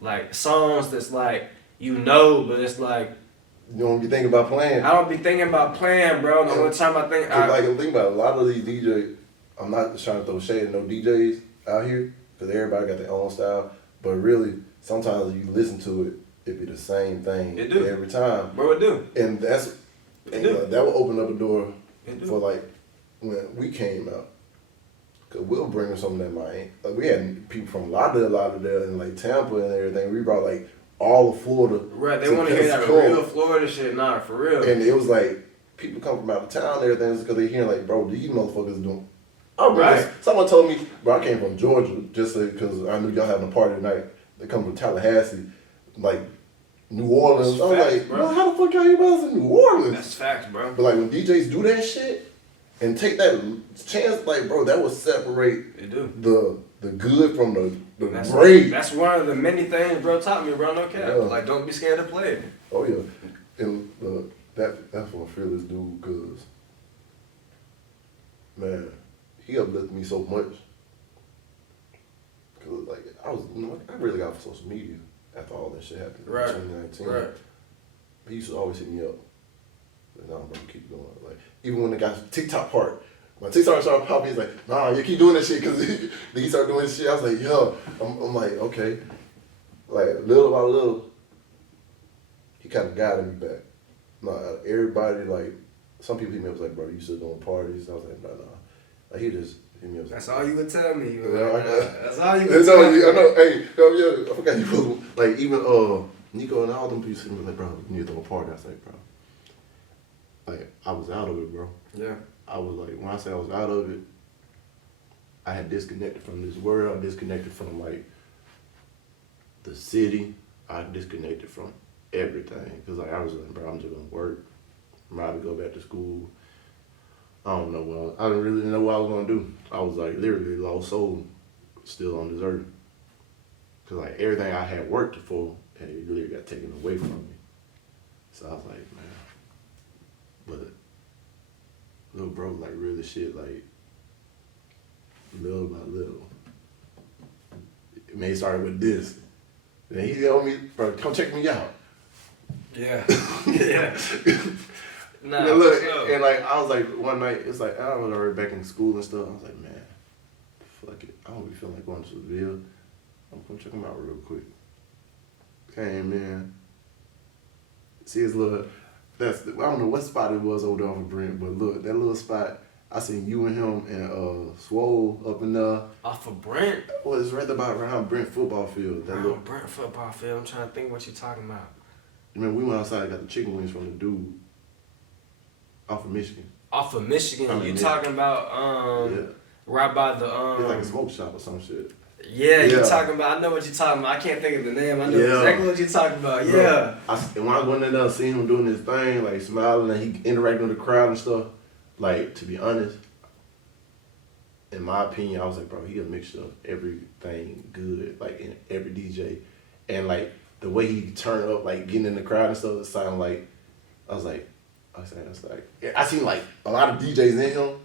Like, songs that's like, you know, but it's like, You don't be thinking about playing. I don't be thinking about playing, bro. The only time I think, Think about it, a lot of these DJs, I'm not just trying to throw shade at no DJs out here, because everybody got their own style, but really, sometimes you listen to it be the same thing It do. every time. bro, it do. And that's, It do. that will open up a door It do. for like, when we came out, because we'll bring them something that might, like we had people from Lauderdale and like Tampa and everything, we brought like all of Florida. Right, they want to hear that Pensacola. real Florida shit, nah, for real. And it was like, people come from out of town and everything because they hearing like, bro, these motherfuckers doing. Oh, Right. Someone told me, bro, I came from Georgia just because I knew y'all having a party tonight. They come from Tallahassee. Like, New Orleans. That's I was facts, like, bro. bro, how the fuck y'all hear about us in New Orleans? That's facts, bro. But like when DJs do that shit and take that chance, like bro, that will separate They do. the good from the That's great. That's one of the many things bro taught me, bro. No cap. Yeah. Like, don't be scared to play it. Oh yeah, and that's what Fearless do, cause man, he uplifted me so much. Cause like I really got off social media after all that shit happened Right. in 2019. Right. He used to always hit me up. Like, nah, bro, keep going. Like even when the guy TikTok part, when TikTok started popping, he's like, nah, you keep doing that shit, cause he started doing this shit. I was like, yo, I'm like, okay, like little by little, he kind of guided me back. Nah, everybody like, some people hit me up was like, bro, you still doing parties? I was like, nah. Like he just hit me up. That's all you would tell me. You Yeah, know? I know. That's all you would That's tell all me. I know. Hey, yo, I forgot you was like even Nico and all them people sitting like, bro, you need to throw a party. I was like, bro, like I was out of it, bro. Yeah. I was like, when I say I was out of it, I had disconnected from this world. I disconnected from like the city. I disconnected from everything because like I was like, bro, I'm just gonna work. I'm about to go back to school. I don't know what I didn't really know what I was gonna do. I was like literally lost soul, still on this earth. Cause like everything I had worked for, had literally got taken away from me. So I was like, man, but little bro, like really shit, like little by little. It may start with this. Then he told me, bro, come check me out. Yeah. Yeah. Nah, And look, what's up? and like I was like one night, it's like I was already back in school and stuff. I was like, man, fuck it. I don't really feel like going to the Ville. I'm gonna check him out real quick. Came in. See his little, I don't know what spot it was over there on Brent, but look, that little spot, I seen you and him and Swole up in there. Off of Brent. Well, it's right about around Brent football field. That Around little, Brent football field. I'm trying to think what you talking about. remember we went outside and got the chicken wings from the dude off of Michigan. Off of Michigan. I mean, You yeah. talking about Yeah. right by the It's like a smoke shop or some shit. Yeah, you Yeah. talking about. I know what you're talking about. I can't think of the name. I know Yeah. exactly what you're talking about. Bro, Yeah. and when I went in there, seeing him doing his thing, like smiling and he interacting with the crowd and stuff, like to be honest, in my opinion, I was like, bro, he a mixture of everything good, like in every DJ, and like the way he turned up, like getting in the crowd and stuff, it sounded like, I I seen like a lot of DJs in him,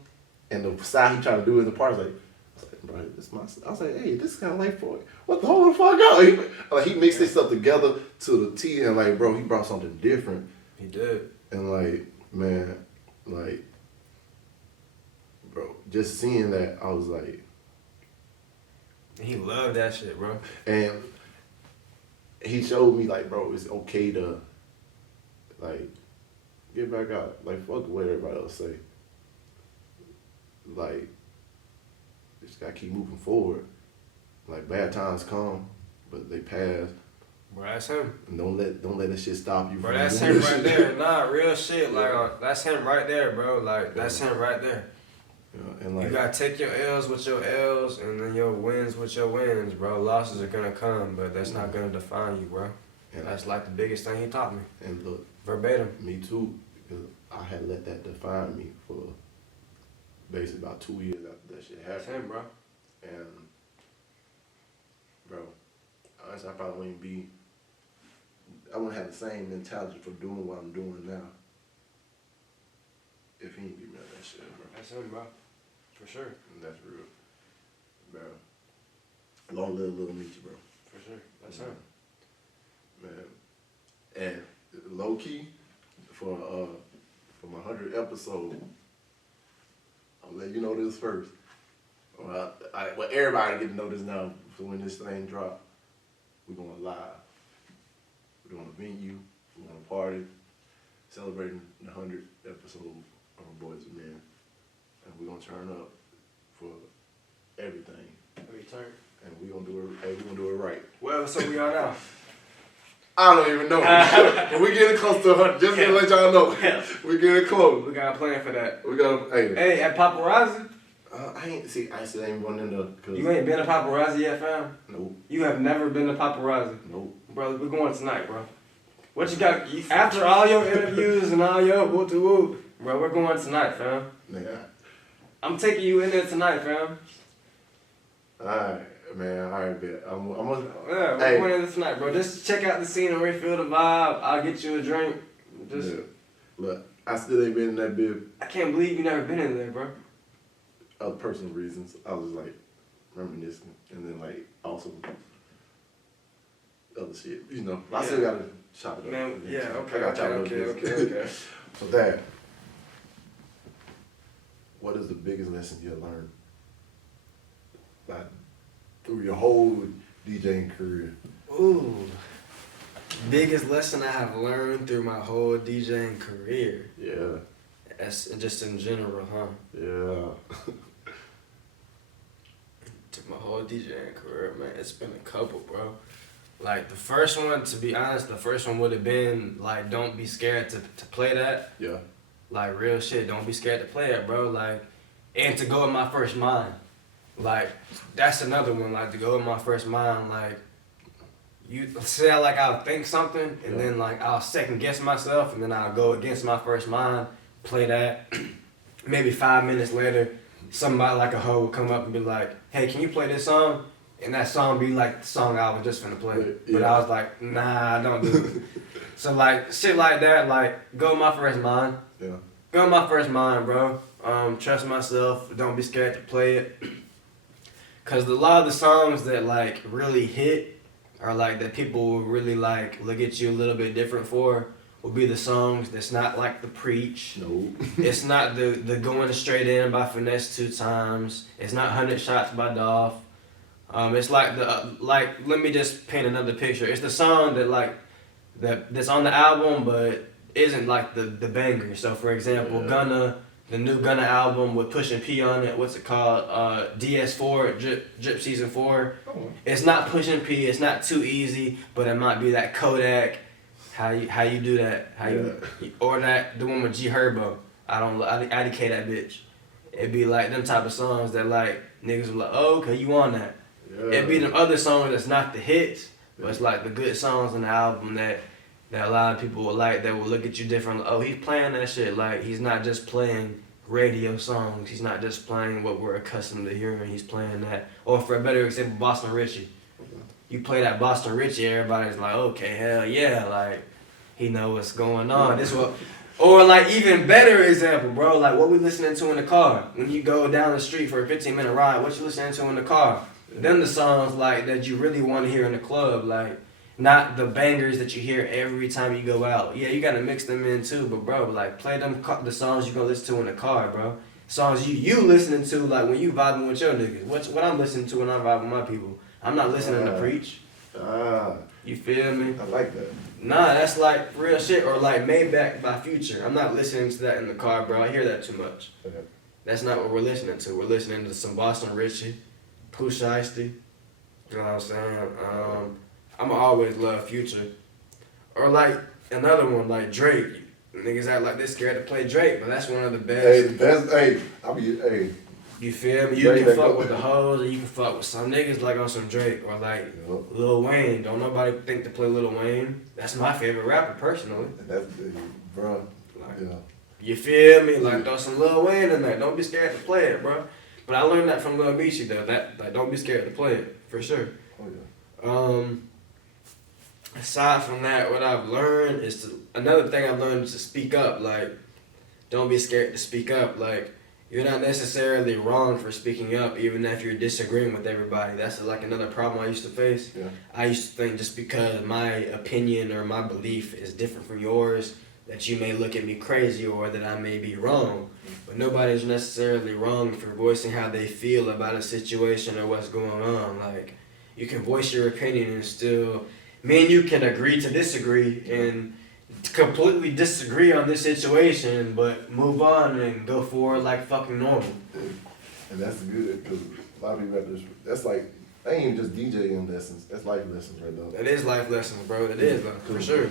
and the style he trying to do in the part, I was like, bro, this my. I was like, hey, this is kind of like for it. What the whole fuck out? He mixed this stuff together to the T, and like, bro, he brought something different. He did. And like, man, like, bro, just seeing that, I was like, He loved that shit, bro. and he showed me like, bro, it's okay to like get back out. Like, fuck what everybody else say. Like, just gotta keep moving forward. Like, bad times come, but they pass. Bro, that's him. And don't let that shit stop you. Bro, from that's doing him this right shit. there. Nah, real shit. Like, Yeah. that's him right there, bro. Like, that's him right there. Yeah, and like, You gotta take your L's with your L's and then your wins with your wins, bro. Losses are gonna come, but that's not gonna define you, bro. and, That's like the biggest thing he taught me. and look, Verbatim. me too, because I had let that define me for basically about 2 years after that shit That's happened. him, bro. And, bro, honestly, I probably I wouldn't have the same mentality for doing what I'm doing now if he didn't give me that shit, bro. That's him, bro. For sure. And that's real, bro. Long live Little Meechie, bro. For sure. That's him. Man. And low key, for my 100th episode, I'll let you know this first. Well, everybody get to know this now. So when this thing drop, we're going live. We're doing a venue. We're going to party, celebrating the 100th episode of Boys and Men, and we're gonna turn up for everything. Return. And we're gonna do it right. Well, so we are now. I don't even know. But we getting close to 100. Just to let y'all know, we getting close. We got a plan for that. We got Hey, at Paparazzi? I still ain't going in there. Cause You ain't been to Paparazzi yet, fam? Nope. You have never been to Paparazzi. Nope. Brother, we're going tonight, bro. What you got? After all your interviews and all your woo-to-woo, bro, we're going tonight, fam. Nigga. I'm taking you in there tonight, fam. Alright, man. Alright, bet. I'm gonna. Yeah, we're going in there tonight, bro. Just check out the scenery, feel the vibe. I'll get you a drink. Just, Yeah. Look, I still ain't been in that bit. I can't believe you never been in there, bro. Of personal reasons. I was like reminiscing, and then like also other shit. You know, I still gotta chop it up. Man, yeah, okay, I gotta chop okay, it up. okay. So Dad, what is the biggest lesson you have learned, like through your whole DJing career? Ooh. Biggest lesson I have learned through my whole DJing career. Yeah, That's just in general, huh? yeah. To my whole DJing career, man, it's been a couple, bro. Like the first one, to be honest, the first one would have been like, don't be scared to play that. Yeah. Like real shit, don't be scared to play it, bro. Like, and to go with my first mind. Like, that's another one. Like to go with my first mind. Like, you say like I'll think something, and then like I'll second guess myself, and then I'll go against my first mind, play that. Maybe 5 minutes later, somebody like a hoe will come up and be like, hey, can you play this song? And that song be like the song I was just finna play. Yeah. But I was like, nah, I don't do it. So like, shit like that, like, go with my first mind. Yeah. Go with my first mind, bro. Trust myself. Don't be scared to play it. Cause a lot of the songs that like really hit, or like that people will really like look at you a little bit different for, will be the songs that's not like the Preach. No. It's not the Going Straight In by Finesse 2 Times. It's not 100 Shots by Dolph. It's like like let me just paint another picture. It's the song that like that's on the album but isn't like the banger. So for example, the new Gunna album with Pushin P on it. What's it called? DS4 Drip Season 4. It's not Pushin P. It's not Too Easy, but it might be that Kodak. How you do that? Or the one with G Herbo. IDK that bitch. It'd be like them type of songs that like niggas were like, oh, okay, you on that. Yeah. It'd be them other songs that's not the hits, but it's like the good songs on the album that a lot of people will like, that will look at you different. Oh, he's playing that shit. Like, he's not just playing radio songs. He's not just playing what we're accustomed to hearing. He's playing that. Or for a better example, Boston Richie. You play that Boston Richie, everybody's like, okay, hell yeah. Like, he know what's going on. This what. Or like even better example, bro, like what we listening to in the car. When you go down the street for a 15-minute ride, what you listening to in the car? Then the songs like that you really want to hear in the club, like not the bangers that you hear every time you go out. Yeah, you gotta mix them in too, but bro, like play the songs you gonna listen to in the car, bro. Songs you listening to like when you vibing with your niggas. What I'm listening to when I'm vibing with my people. I'm not listening to Preach. You feel me? I like that. Nah, that's like real shit. Or like Maybach by Future. I'm not listening to that in the car, bro. I hear that too much. Okay. That's not what we're listening to. We're listening to some Boston Richie, Pooh Shiesty. You know what I'm saying? I'ma always love Future. Or like another one like Drake. Niggas act like they scared to play Drake, but that's one of the best. Hey, the best. Hey. You feel me? You Drake can fuck with the hoes, or you can fuck with some niggas like on some Drake, or like Lil Wayne. Don't nobody think to play Lil Wayne. That's my favorite rapper personally. That's bro. Like, Yeah. you feel me? Like throw some Lil Wayne in there. Don't be scared to play it, bro. But I learned that from Lil Beachy though. That like don't be scared to play it for sure. Oh yeah. Aside from that, what I've learned is another thing I've learned is to speak up. Like, don't be scared to speak up. Like, you're not necessarily wrong for speaking up, even if you're disagreeing with everybody. That's like another problem I used to face. Yeah. I used to think just because my opinion or my belief is different from yours, that you may look at me crazy or that I may be wrong. But nobody's necessarily wrong for voicing how they feel about a situation or what's going on. Like, you can voice your opinion and still, me and you can agree to disagree and completely disagree on this situation, but move on and go forward like fucking normal. And that's good because a lot of people have this. That's like, that ain't even just DJing lessons. That's life lessons right there. That is life lessons, bro. That is, for sure.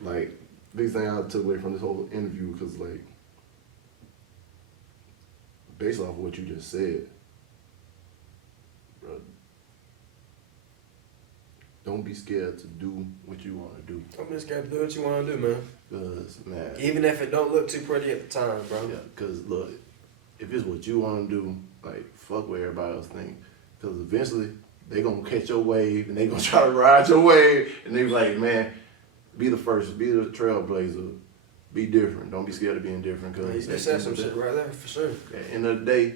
Like, biggest thing I took away from this whole interview, because like, based off of what you just said, bro, don't be scared to do what you want to do. I'm just gonna do what you want to do, man. Cause man, Even if it don't look too pretty at the time, bro. yeah. Cause look, if it's what you want to do, like fuck what everybody else think. Cause eventually they gonna catch your wave and they gonna try to ride your wave, and they be like, man, be the first, be the trailblazer, be different. Don't be scared of being different. Cause You said some shit right there for sure. at the end of the day,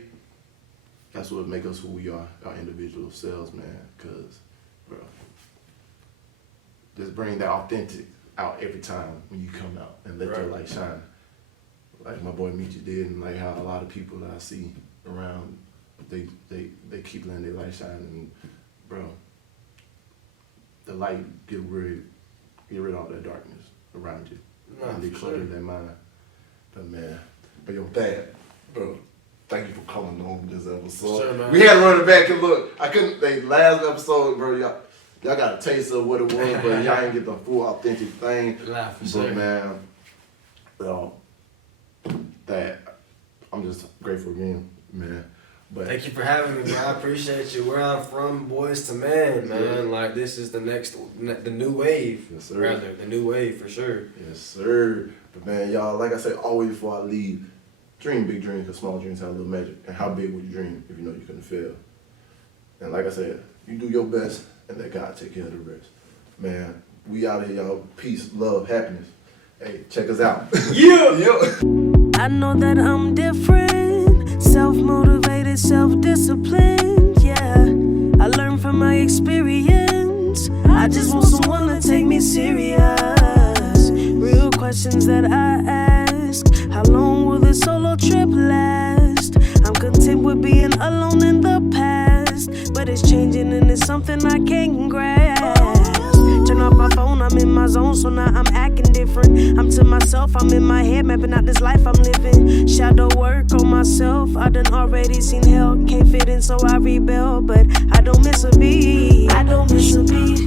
that's what make us who we are, our individual selves, man. Cause, bro, just bring that authentic out every time when you come out and let your Right. light shine. Like my boy Michi did, and like how a lot of people that I see around, they keep letting their light shine, and bro, the light get rid of all that darkness around you. Nah, and they for clutter sure. their mind. But man, but yo, Thad, bro, thank you for coming on this episode. Sure, man. We had to run it back and look. I couldn't. Last episode, bro, y'all got a taste of what it was, but y'all ain't get the full authentic thing. Nah, for But sure. man, Thad, I'm just grateful again, man. But Thank you for having me, man. I appreciate you. Where I'm from, boys to men, man. Yeah. Like this is the new wave. Yes, sir. Rather, the new wave for sure. yes, sir. But man, y'all, like I said, always before I leave, dream big dreams, because small dreams have a little magic. And how big would you dream if you know you couldn't fail? And like I said, you do your best and let God take care of the rest. Man, we out here, y'all. Peace, love, happiness. Hey, check us out. Yeah. Yeah. I know that I'm different, self-motivated, self-disciplined, yeah. I learned from my experience. I just want someone to take me serious. Real questions that I ask. How long will this solo trip last? I'm content with being alone in the past, but it's changing and it's something I can't grasp. Turn off my phone, I'm in my zone, so now I'm acting different. I'm to myself, I'm in my head, mapping out this life I'm living. Shadow work on myself, I done already seen hell. Can't fit in, so I rebel, but I don't miss a beat. I don't miss a beat.